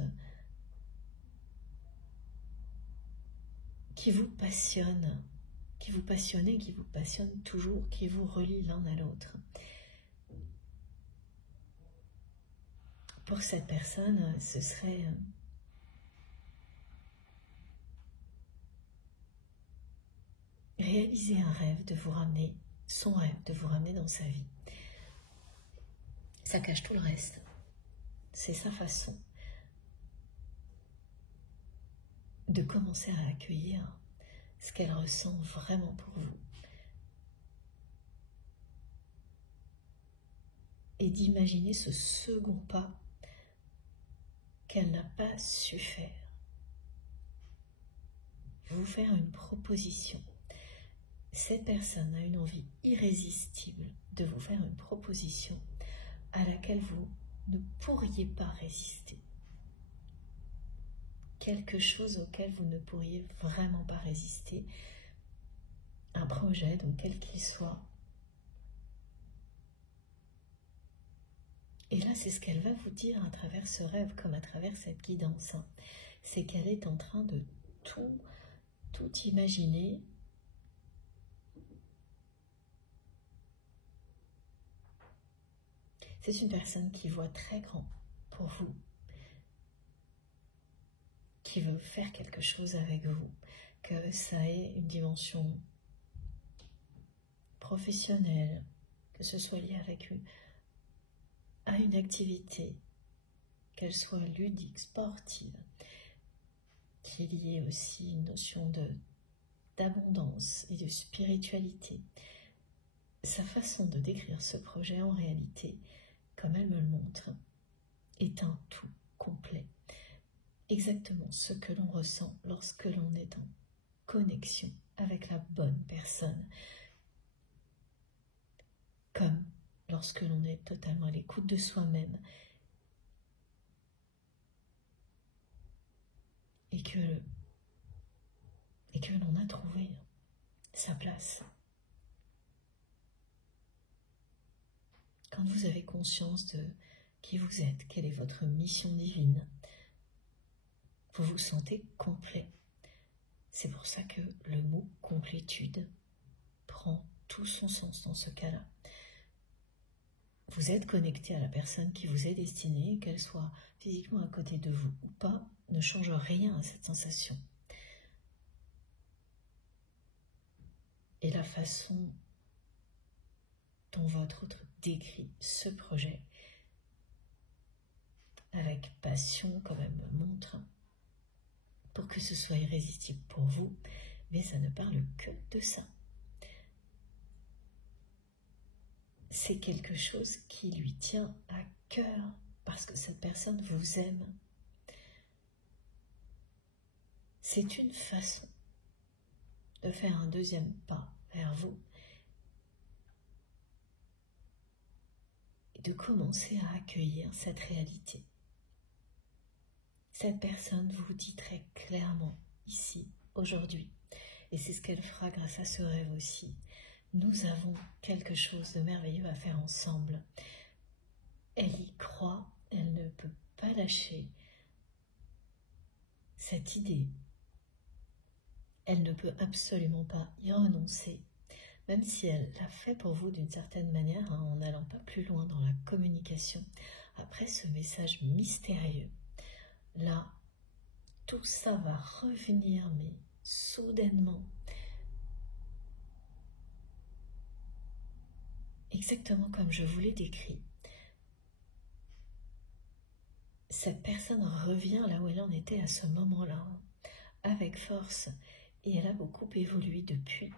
qui vous passionnent, qui vous passionnent toujours, qui vous relient l'un à l'autre. Pour cette personne, ce serait réaliser un rêve, de vous ramener, son rêve, de vous ramener dans sa vie. Ça cache tout le reste. C'est sa façon de commencer à accueillir ce qu'elle ressent vraiment pour vous. Et d'imaginer ce second pas qu'elle n'a pas su faire. Vous faire une proposition. Cette personne a une envie irrésistible de vous faire une proposition à laquelle vous ne pourriez pas résister. Quelque chose auquel vous ne pourriez vraiment pas résister. Un projet, donc quel qu'il soit. Et là, c'est ce qu'elle va vous dire à travers ce rêve, comme à travers cette guidance. C'est qu'elle est en train de tout imaginer. C'est une personne qui voit très grand pour vous, qui veut faire quelque chose avec vous, que ça ait une dimension professionnelle, que ce soit lié avec à une activité, qu'elle soit ludique, sportive, qu'il y ait aussi une notion d'abondance et de spiritualité. Sa façon de décrire ce projet en réalité, comme elle me le montre, est un tout complet. Exactement ce que l'on ressent lorsque l'on est en connexion avec la bonne personne. Comme lorsque l'on est totalement à l'écoute de soi-même et que l'on a trouvé sa place. Quand vous avez conscience de qui vous êtes, quelle est votre mission divine, vous vous sentez complet. C'est pour ça que le mot complétude prend tout son sens dans ce cas-là. Vous êtes connecté à la personne qui vous est destinée, qu'elle soit physiquement à côté de vous ou pas, ne change rien à cette sensation. Et la façon dont votre autre décrit ce projet, avec passion, comme elle me montre, pour que ce soit irrésistible pour vous, mais ça ne parle que de ça. C'est quelque chose qui lui tient à cœur, parce que cette personne vous aime. C'est une façon de faire un deuxième pas vers vous et de commencer à accueillir cette réalité. Cette personne vous dit très clairement, ici, aujourd'hui, et c'est ce qu'elle fera grâce à ce rêve aussi. Nous avons quelque chose de merveilleux à faire ensemble. Elle y croit, elle ne peut pas lâcher cette idée. Elle ne peut absolument pas y renoncer, même si elle l'a fait pour vous d'une certaine manière, en n'allant pas plus loin dans la communication. Après ce message mystérieux, là, tout ça va revenir, mais soudainement, exactement comme je vous l'ai décrit. Cette personne revient là où elle en était à ce moment-là, avec force, et elle a beaucoup évolué depuis.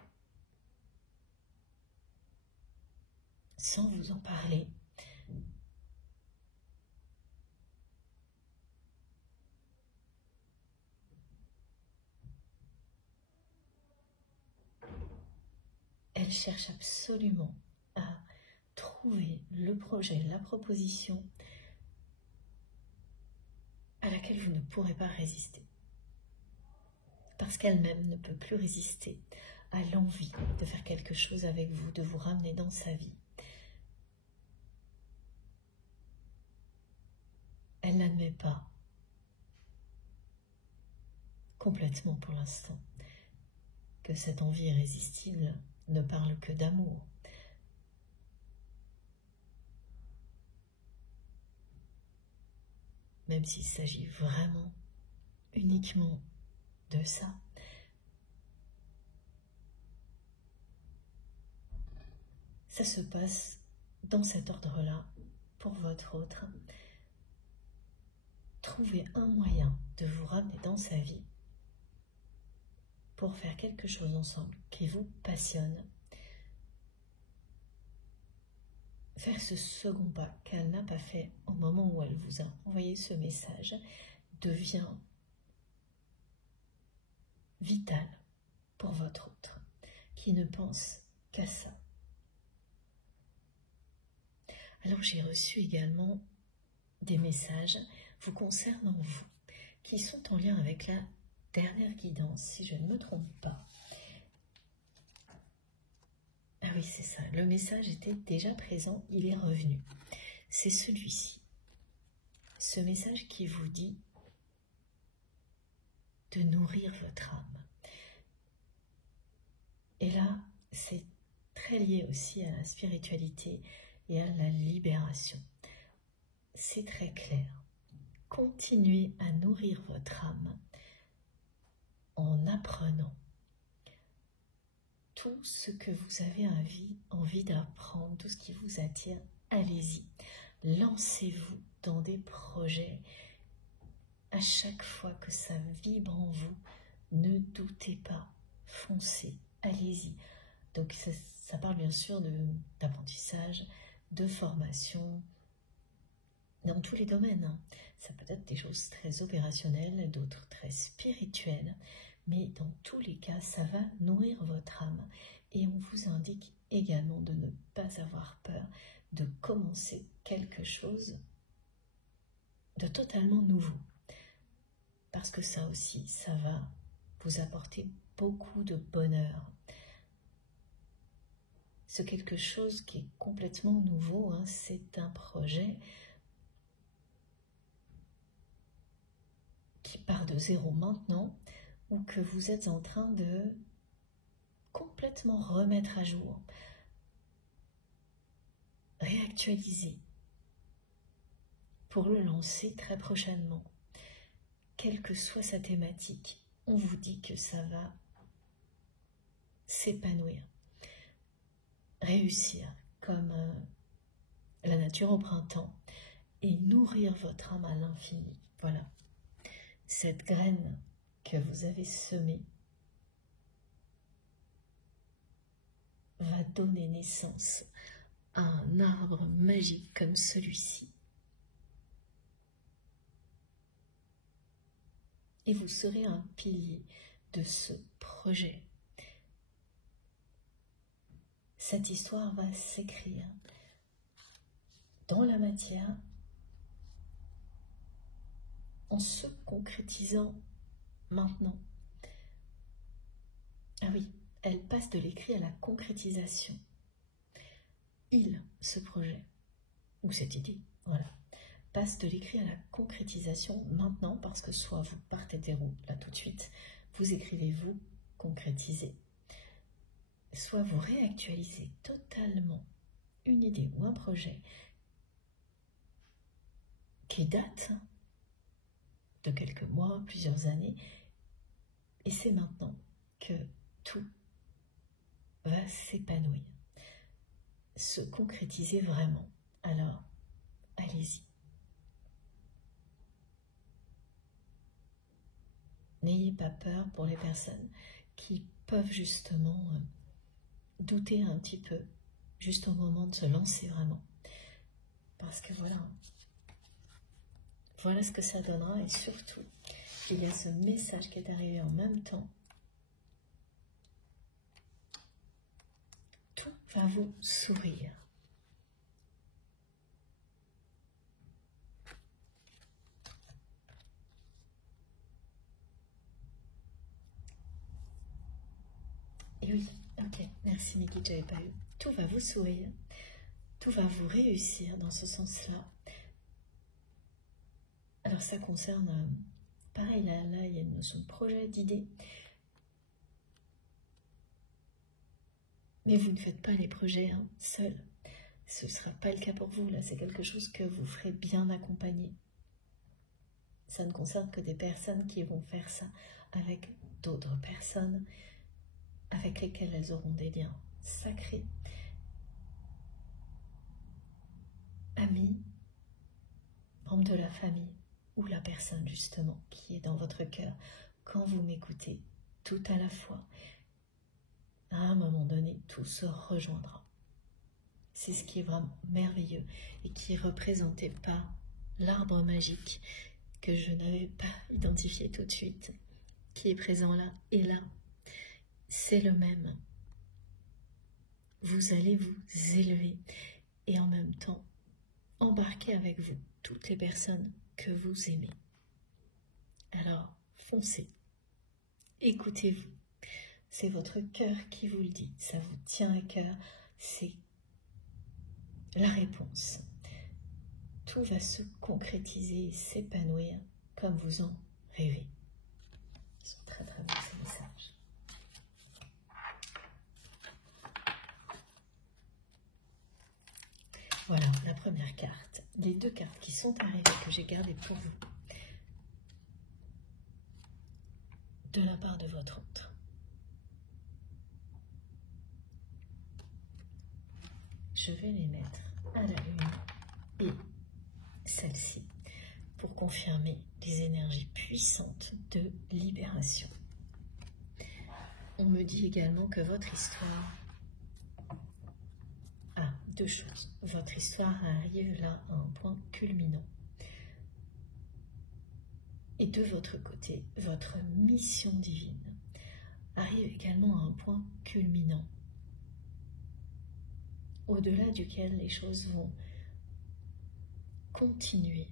Sans vous en parler. Elle cherche absolument à trouver le projet, la proposition à laquelle vous ne pourrez pas résister. Parce qu'elle-même ne peut plus résister à l'envie de faire quelque chose avec vous, de vous ramener dans sa vie. Elle n'admet pas complètement pour l'instant que cette envie irrésistible ne parle que d'amour. Même s'il s'agit vraiment uniquement de ça. Ça se passe dans cet ordre-là pour votre autre. Trouvez un moyen de vous ramener dans sa vie pour faire quelque chose ensemble qui vous passionne. Faire ce second pas qu'elle n'a pas fait au moment où elle vous a envoyé ce message devient vital pour votre autre qui ne pense qu'à ça. Alors j'ai reçu également des messages vous concernant vous qui sont en lien avec la dernière guidance, si je ne me trompe pas. Ah oui, c'est ça, le message était déjà présent, il est revenu. C'est celui-ci. Ce message qui vous dit de nourrir votre âme. Et là, c'est très lié aussi à la spiritualité et à la libération. C'est très clair. Continuez à nourrir votre âme en apprenant tout ce que vous avez envie d'apprendre, tout ce qui vous attire, allez-y. Lancez-vous dans des projets. À chaque fois que ça vibre en vous, ne doutez pas, foncez, allez-y. Donc ça parle bien sûr d'apprentissage, de formation, dans tous les domaines. Hein. Ça peut être des choses très opérationnelles, d'autres très spirituelles, mais dans tous les cas, ça va nourrir votre âme. Et on vous indique également de ne pas avoir peur de commencer quelque chose de totalement nouveau. Parce que ça aussi, ça va vous apporter beaucoup de bonheur. C'est quelque chose qui est complètement nouveau, hein. C'est un projet qui part de zéro maintenant, ou que vous êtes en train de complètement remettre à jour, réactualiser, pour le lancer très prochainement. Quelle que soit sa thématique, on vous dit que ça va s'épanouir, réussir comme la nature au printemps et nourrir votre âme à l'infini. Voilà, cette graine que vous avez semée va donner naissance à un arbre magique comme celui-ci. Et vous serez un pilier de ce projet. Cette histoire va s'écrire dans la matière en se concrétisant maintenant. Ah oui, elle passe de l'écrit à la concrétisation. Ce projet, ou cette idée, voilà, passe de l'écrit à la concrétisation maintenant, parce que soit vous partez des roues, là tout de suite, vous écrivez, vous concrétisez, soit vous réactualisez totalement une idée ou un projet qui date de quelques mois, plusieurs années, et c'est maintenant que tout va s'épanouir, se concrétiser vraiment. Alors, allez-y. N'ayez pas peur pour les personnes qui peuvent justement douter un petit peu, juste au moment de se lancer vraiment. Parce que voilà ce que ça donnera, et surtout, il y a ce message qui est arrivé en même temps. Tout va vous sourire. oui. Ok, merci Niki, j'avais pas eu. Tout va vous sourire. Tout va vous réussir dans ce sens-là. Alors ça concerne, pareil, là, il y a une notion de projet, d'idée. Mais vous ne faites pas les projets seul. Ce ne sera pas le cas pour vous. Là, c'est quelque chose que vous ferez bien accompagner. Ça ne concerne que des personnes qui vont faire ça avec d'autres personnes avec lesquelles elles auront des liens sacrés. Amis, membres de la famille ou la personne justement qui est dans votre cœur quand vous m'écoutez tout à la fois. À un moment donné, tout se rejoindra. C'est ce qui est vraiment merveilleux et qui est représenté par l'arbre magique que je n'avais pas identifié tout de suite, qui est présent là et là. C'est le même. Vous allez vous élever et en même temps embarquer avec vous toutes les personnes que vous aimez. Alors, foncez. Écoutez-vous. C'est votre cœur qui vous le dit. Ça vous tient à cœur. C'est la réponse. Tout va se concrétiser et s'épanouir comme vous en rêvez. Ils sont très très beaux ces messages. Voilà la première carte. Les deux cartes qui sont arrivées que j'ai gardées pour vous. De la part de votre autre. Je vais les mettre à la lune et celle-ci pour confirmer les énergies puissantes de libération. On me dit également que votre histoire... Ah, deux choses. Votre histoire arrive là à un point culminant. Et de votre côté, votre mission divine arrive également à un point culminant, au-delà duquel les choses vont continuer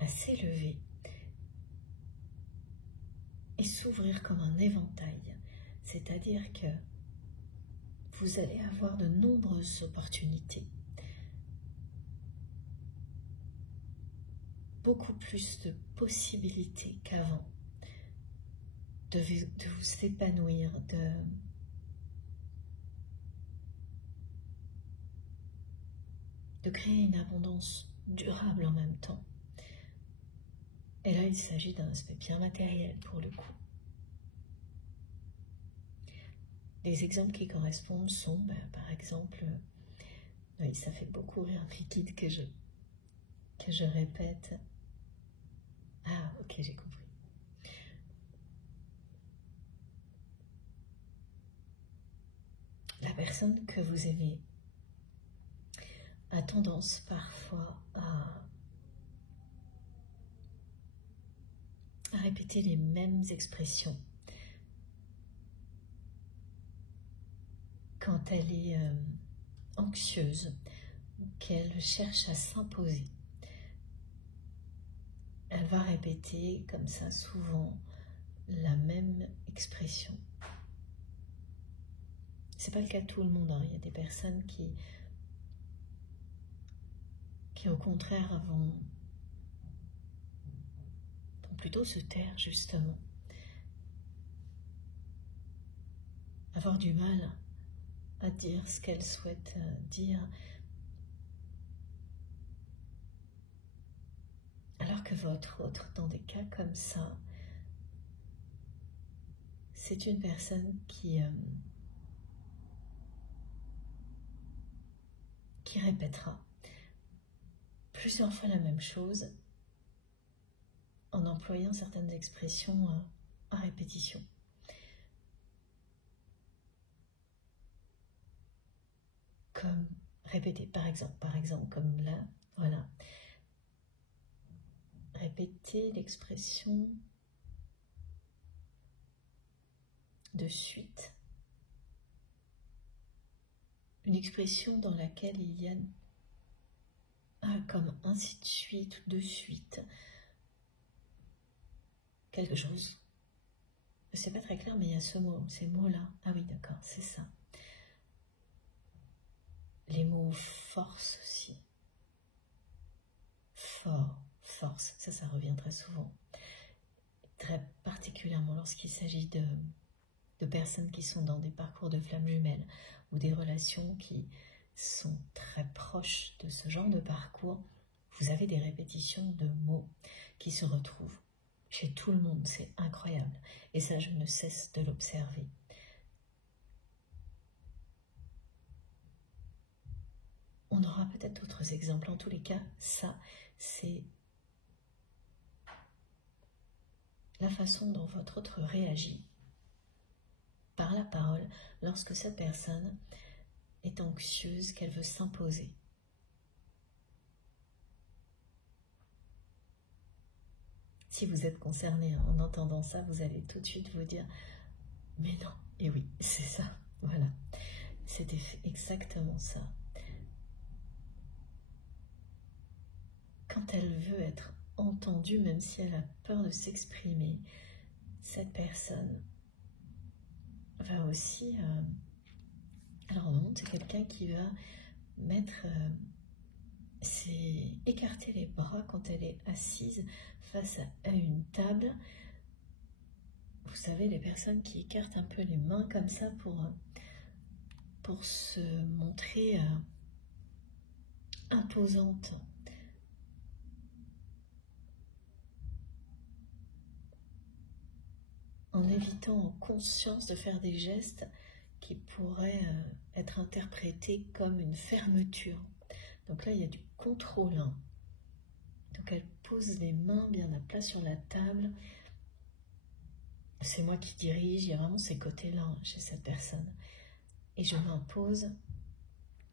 à s'élever et s'ouvrir comme un éventail. C'est-à-dire que vous allez avoir de nombreuses opportunités, beaucoup plus de possibilités qu'avant de vous épanouir, de créer une abondance durable en même temps. Et là, il s'agit d'un aspect bien matériel pour le coup. Les exemples qui correspondent sont, par exemple, oui, ça fait beaucoup rire Liquide que je répète. Ah, ok, j'ai compris. La personne que vous aimez a tendance parfois à répéter les mêmes expressions quand elle est anxieuse ou qu'elle cherche à s'imposer. Elle va répéter comme ça souvent la même expression. C'est pas le cas de tout le monde, hein. Il y a des personnes qui au contraire vont plutôt se taire justement, avoir du mal à dire ce qu'elles souhaitent dire, alors que votre autre, dans des cas comme ça, c'est une personne qui répétera plusieurs fois la même chose en employant certaines expressions à répétition. Comme répéter, par exemple, comme là, voilà. Répéter l'expression de suite. Une expression dans laquelle il y a comme ainsi de suite, de suite. Quelque chose C'est pas très clair, mais il y a ce mot, ces mots-là. Ah oui, d'accord, c'est ça. Les mots force aussi. Fort, force, ça revient très souvent. Très particulièrement lorsqu'il s'agit de personnes qui sont dans des parcours de flammes jumelles ou des relations qui sont très proches de ce genre de parcours. Vous avez des répétitions de mots qui se retrouvent chez tout le monde, c'est incroyable. Et ça, je ne cesse de l'observer. On aura peut-être d'autres exemples. En tous les cas, ça, c'est la façon dont votre autre réagit par la parole lorsque cette personne est anxieuse, qu'elle veut s'imposer. Si vous êtes concerné en entendant ça, vous allez tout de suite vous dire « Mais non, et oui, c'est ça, voilà, c'était exactement ça. » Quand elle veut être entendue, même si elle a peur de s'exprimer, cette personne va aussi... alors on montre, c'est quelqu'un qui va mettre... c'est écarter les bras quand elle est assise face à une table. Vous savez, les personnes qui écartent un peu les mains comme ça pour se montrer imposante. En évitant en conscience de faire des gestes qui pourraient être interprétés comme une fermeture. Donc là, il y a du contrôle. Hein. Donc elle pose les mains bien à plat sur la table. C'est moi qui dirige, il y a vraiment ces côtés-là hein, chez cette personne. Et je m'impose.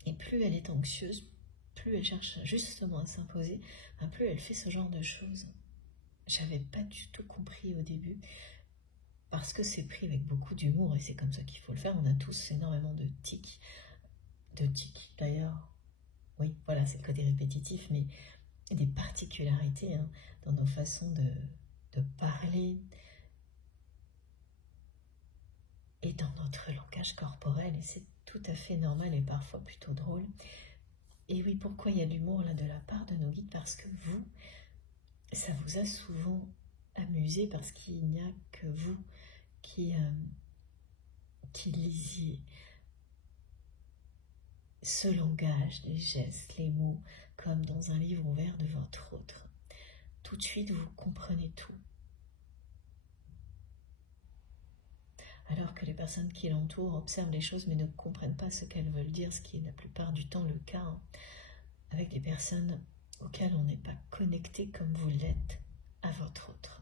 Et plus elle est anxieuse, plus elle cherche justement à s'imposer, plus elle fait ce genre de choses. J'avais pas du tout compris au début. Parce que c'est pris avec beaucoup d'humour et c'est comme ça qu'il faut le faire. On a tous énormément de tics. D'ailleurs, oui, voilà, c'est le côté répétitif, mais des particularités hein, dans nos façons de parler et dans notre langage corporel. Et c'est tout à fait normal et parfois plutôt drôle. Et oui, pourquoi il y a de l'humour là de la part de nos guides? Parce que vous, ça vous a souvent amusé parce qu'il n'y a que vous qui lisiez ce langage, les gestes, les mots, comme dans un livre ouvert de votre autre. Tout de suite, vous comprenez tout. Alors que les personnes qui l'entourent observent les choses mais ne comprennent pas ce qu'elles veulent dire, ce qui est la plupart du temps le cas, hein, avec des personnes auxquelles on n'est pas connecté comme vous l'êtes à votre autre.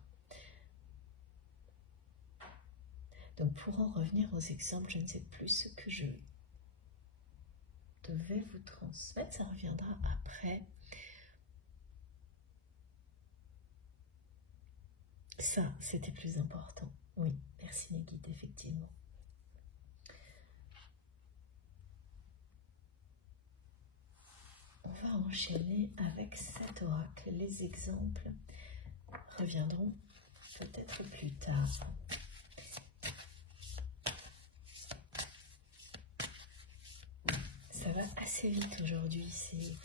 Donc pour en revenir aux exemples, je ne sais plus ce que je devais vous transmettre, ça reviendra après. Ça, c'était plus important. Oui, merci mes guides, effectivement. On va enchaîner avec cet oracle. Les exemples reviendront peut-être plus tard. Ça va assez vite aujourd'hui. C'est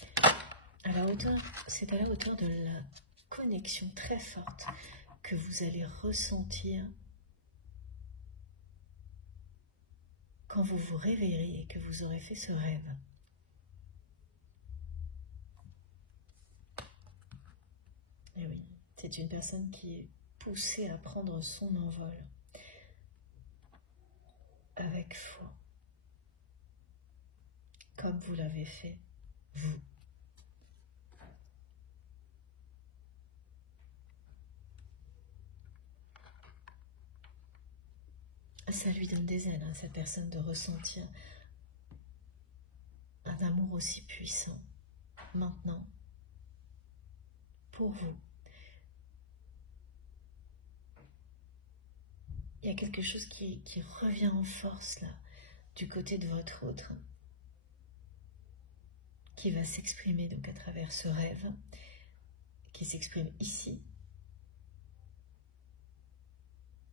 à la hauteur de la connexion très forte que vous allez ressentir quand vous vous réveillerez et que vous aurez fait ce rêve. Et oui, c'est une personne qui est poussée à prendre son envol avec foi, comme vous l'avez fait, vous. Ça lui donne des ailes à cette personne de ressentir un amour aussi puissant, maintenant, pour vous. Il y a quelque chose qui revient en force là, du côté de votre autre, qui va s'exprimer donc à travers ce rêve, qui s'exprime ici,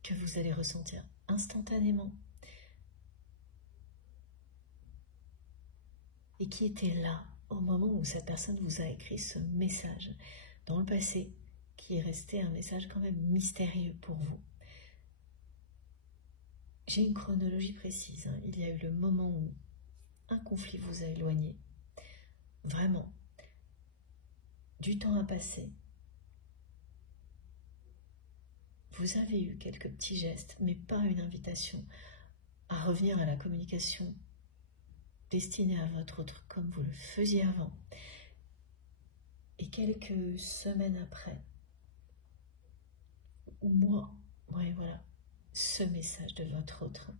que que vous allez ressentir instantanément et qui était là au moment où cette personne vous a écrit ce message dans le passé, qui est resté un message quand même mystérieux pour vous. J'ai une chronologie précise, hein. Il y a eu le moment où un conflit vous a éloigné, vraiment, du temps a passé. Vous avez eu quelques petits gestes, mais pas une invitation à revenir à la communication destinée à votre autre comme vous le faisiez avant. Et quelques semaines après, ou mois, ouais, voilà, ce message de votre autre.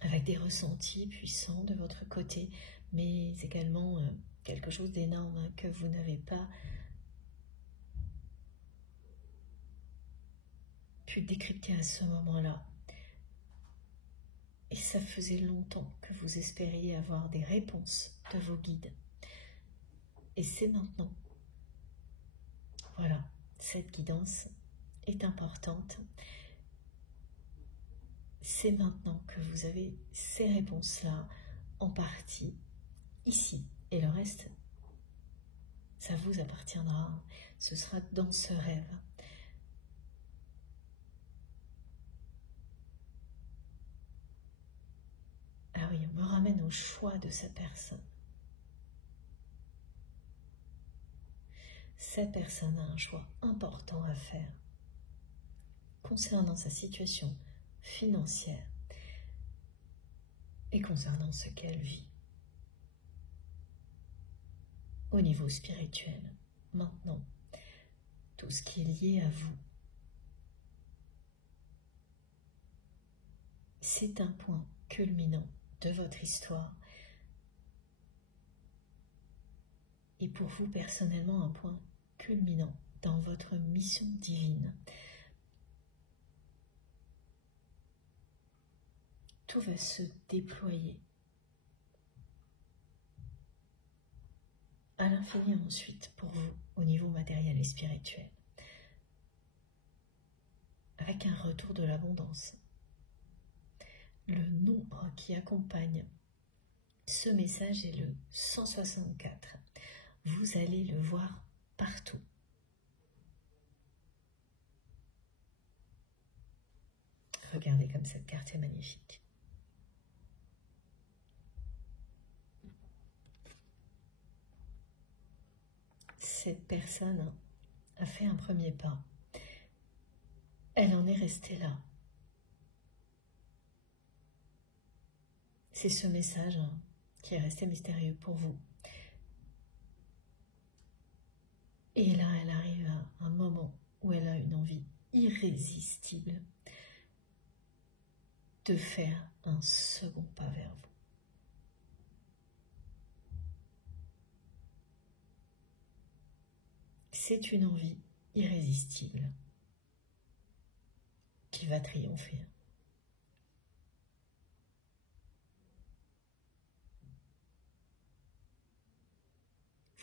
Avec des ressentis puissants de votre côté, mais également quelque chose d'énorme, hein, que vous n'avez pas pu décrypter à ce moment-là. Et ça faisait longtemps que vous espériez avoir des réponses de vos guides. Et c'est maintenant. Voilà, cette guidance est importante. C'est maintenant que vous avez ces réponses-là en partie ici. Et le reste, ça vous appartiendra. Ce sera dans ce rêve. Ah oui, on me ramène au choix de cette personne. Cette personne a un choix important à faire concernant sa situation financière et concernant ce qu'elle vit. Au niveau spirituel, maintenant, tout ce qui est lié à vous, c'est un point culminant de votre histoire et pour vous personnellement un point culminant dans votre mission divine. Tout va se déployer à l'infini ensuite pour vous au niveau matériel et spirituel, avec un retour de l'abondance. Le nombre qui accompagne ce message est le 164. Vous allez le voir partout. Regardez comme cette carte est magnifique. Cette personne a fait un premier pas. Elle en est restée là. C'est ce message qui est resté mystérieux pour vous. Et là, elle arrive à un moment où elle a une envie irrésistible de faire un second pas vers vous. C'est une envie irrésistible qui va triompher.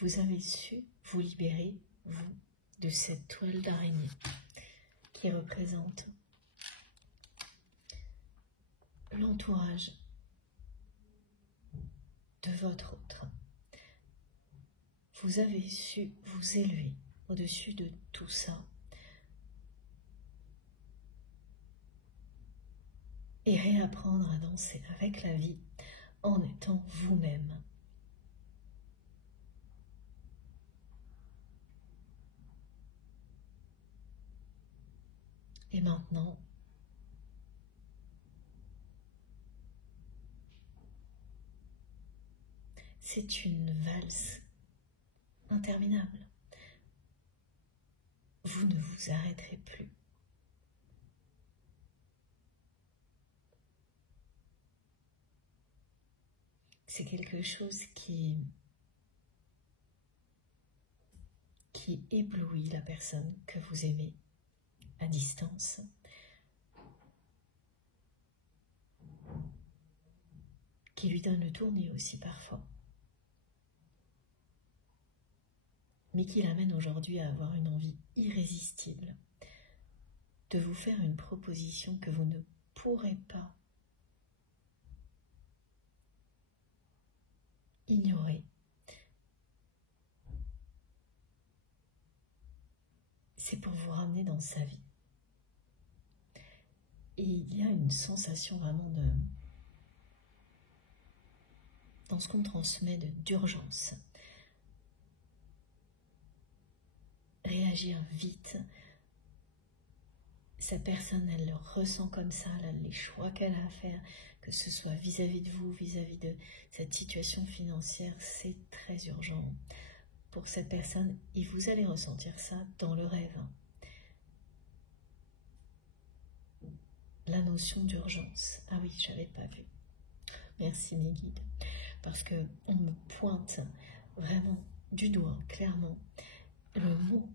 Vous avez su vous libérer, vous, de cette toile d'araignée qui représente l'entourage de votre autre. Vous avez su vous élever au-dessus de tout ça et réapprendre à danser avec la vie en étant vous-même. Et maintenant, c'est une valse interminable. Vous ne vous arrêterez plus. C'est quelque chose qui éblouit la personne que vous aimez à distance. Qui lui donne le tournis aussi parfois. mais qui l'amène aujourd'hui à avoir une envie irrésistible de vous faire une proposition que vous ne pourrez pas ignorer. C'est pour vous ramener dans sa vie. Et il y a une sensation vraiment dans ce qu'on transmet d'urgence. Réagir vite. Sa personne, elle le ressent comme ça, les choix qu'elle a à faire, que ce soit vis-à-vis de vous, vis-à-vis de cette situation financière, c'est très urgent pour cette personne et vous allez ressentir ça dans le rêve. La notion d'urgence. Ah oui, je n'avais pas vu. Merci mes guides. Parce qu'on me pointe vraiment du doigt, clairement, le mot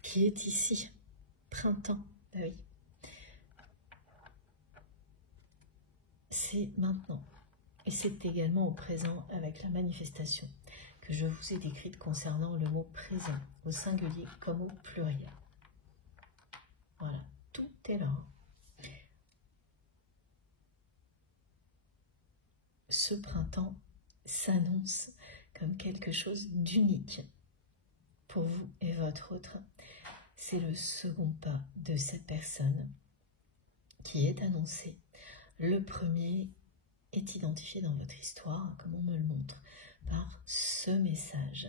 qui est ici. Printemps. Ah oui. C'est maintenant. Et c'est également au présent avec la manifestation que je vous ai décrite concernant le mot présent, au singulier comme au pluriel. Voilà, tout est là. Ce printemps s'annonce comme quelque chose d'unique pour vous et votre autre. C'est le second pas de cette personne qui est annoncé. Le premier est identifié dans votre histoire, comme on me le montre, par ce message,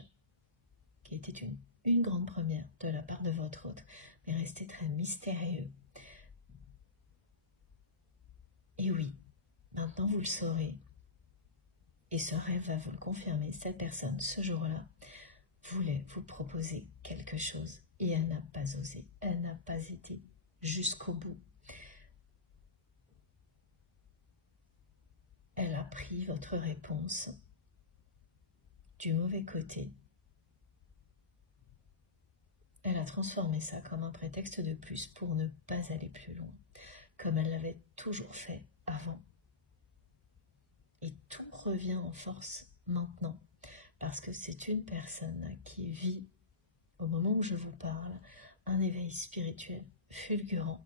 qui était une grande première de la part de votre hôte, mais resté très mystérieux. Et oui, maintenant vous le saurez, et ce rêve va vous le confirmer, cette personne, ce jour-là, voulait vous proposer quelque chose, et elle n'a pas osé, elle n'a pas été jusqu'au bout. Elle a pris votre réponse du mauvais côté. Elle a transformé ça comme un prétexte de plus pour ne pas aller plus loin, comme elle l'avait toujours fait avant. Et tout revient en force maintenant, parce que c'est une personne qui vit, au moment où je vous parle, un éveil spirituel fulgurant.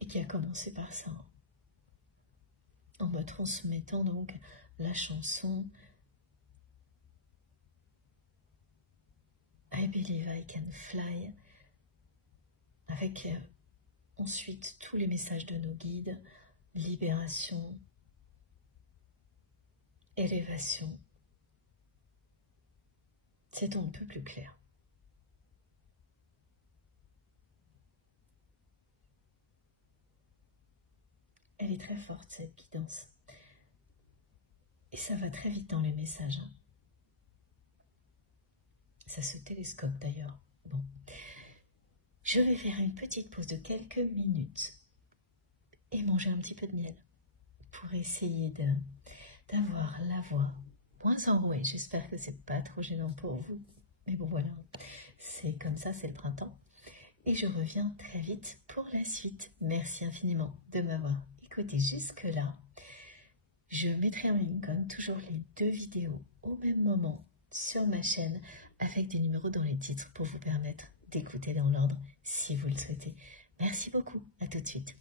Et qui a commencé par ça, en me transmettant donc la chanson I Believe I Can Fly, avec ensuite tous les messages de nos guides, libération, élévation. C'est on ne peut plus clair. Elle est très forte, cette guidance. Et ça va très vite dans les messages. Ça se télescope d'ailleurs. Bon. Je vais faire une petite pause de quelques minutes et manger un petit peu de miel pour essayer d'avoir la voix moins enrouée. J'espère que c'est pas trop gênant pour vous. Mais bon voilà, c'est comme ça, c'est le printemps. Et je reviens très vite pour la suite. Merci infiniment de m'avoir écouté jusque-là. Je mettrai en ligne comme toujours les 2 vidéos au même moment sur ma chaîne avec des numéros dans les titres pour vous permettre d'écouter dans l'ordre si vous le souhaitez. Merci beaucoup, à tout de suite.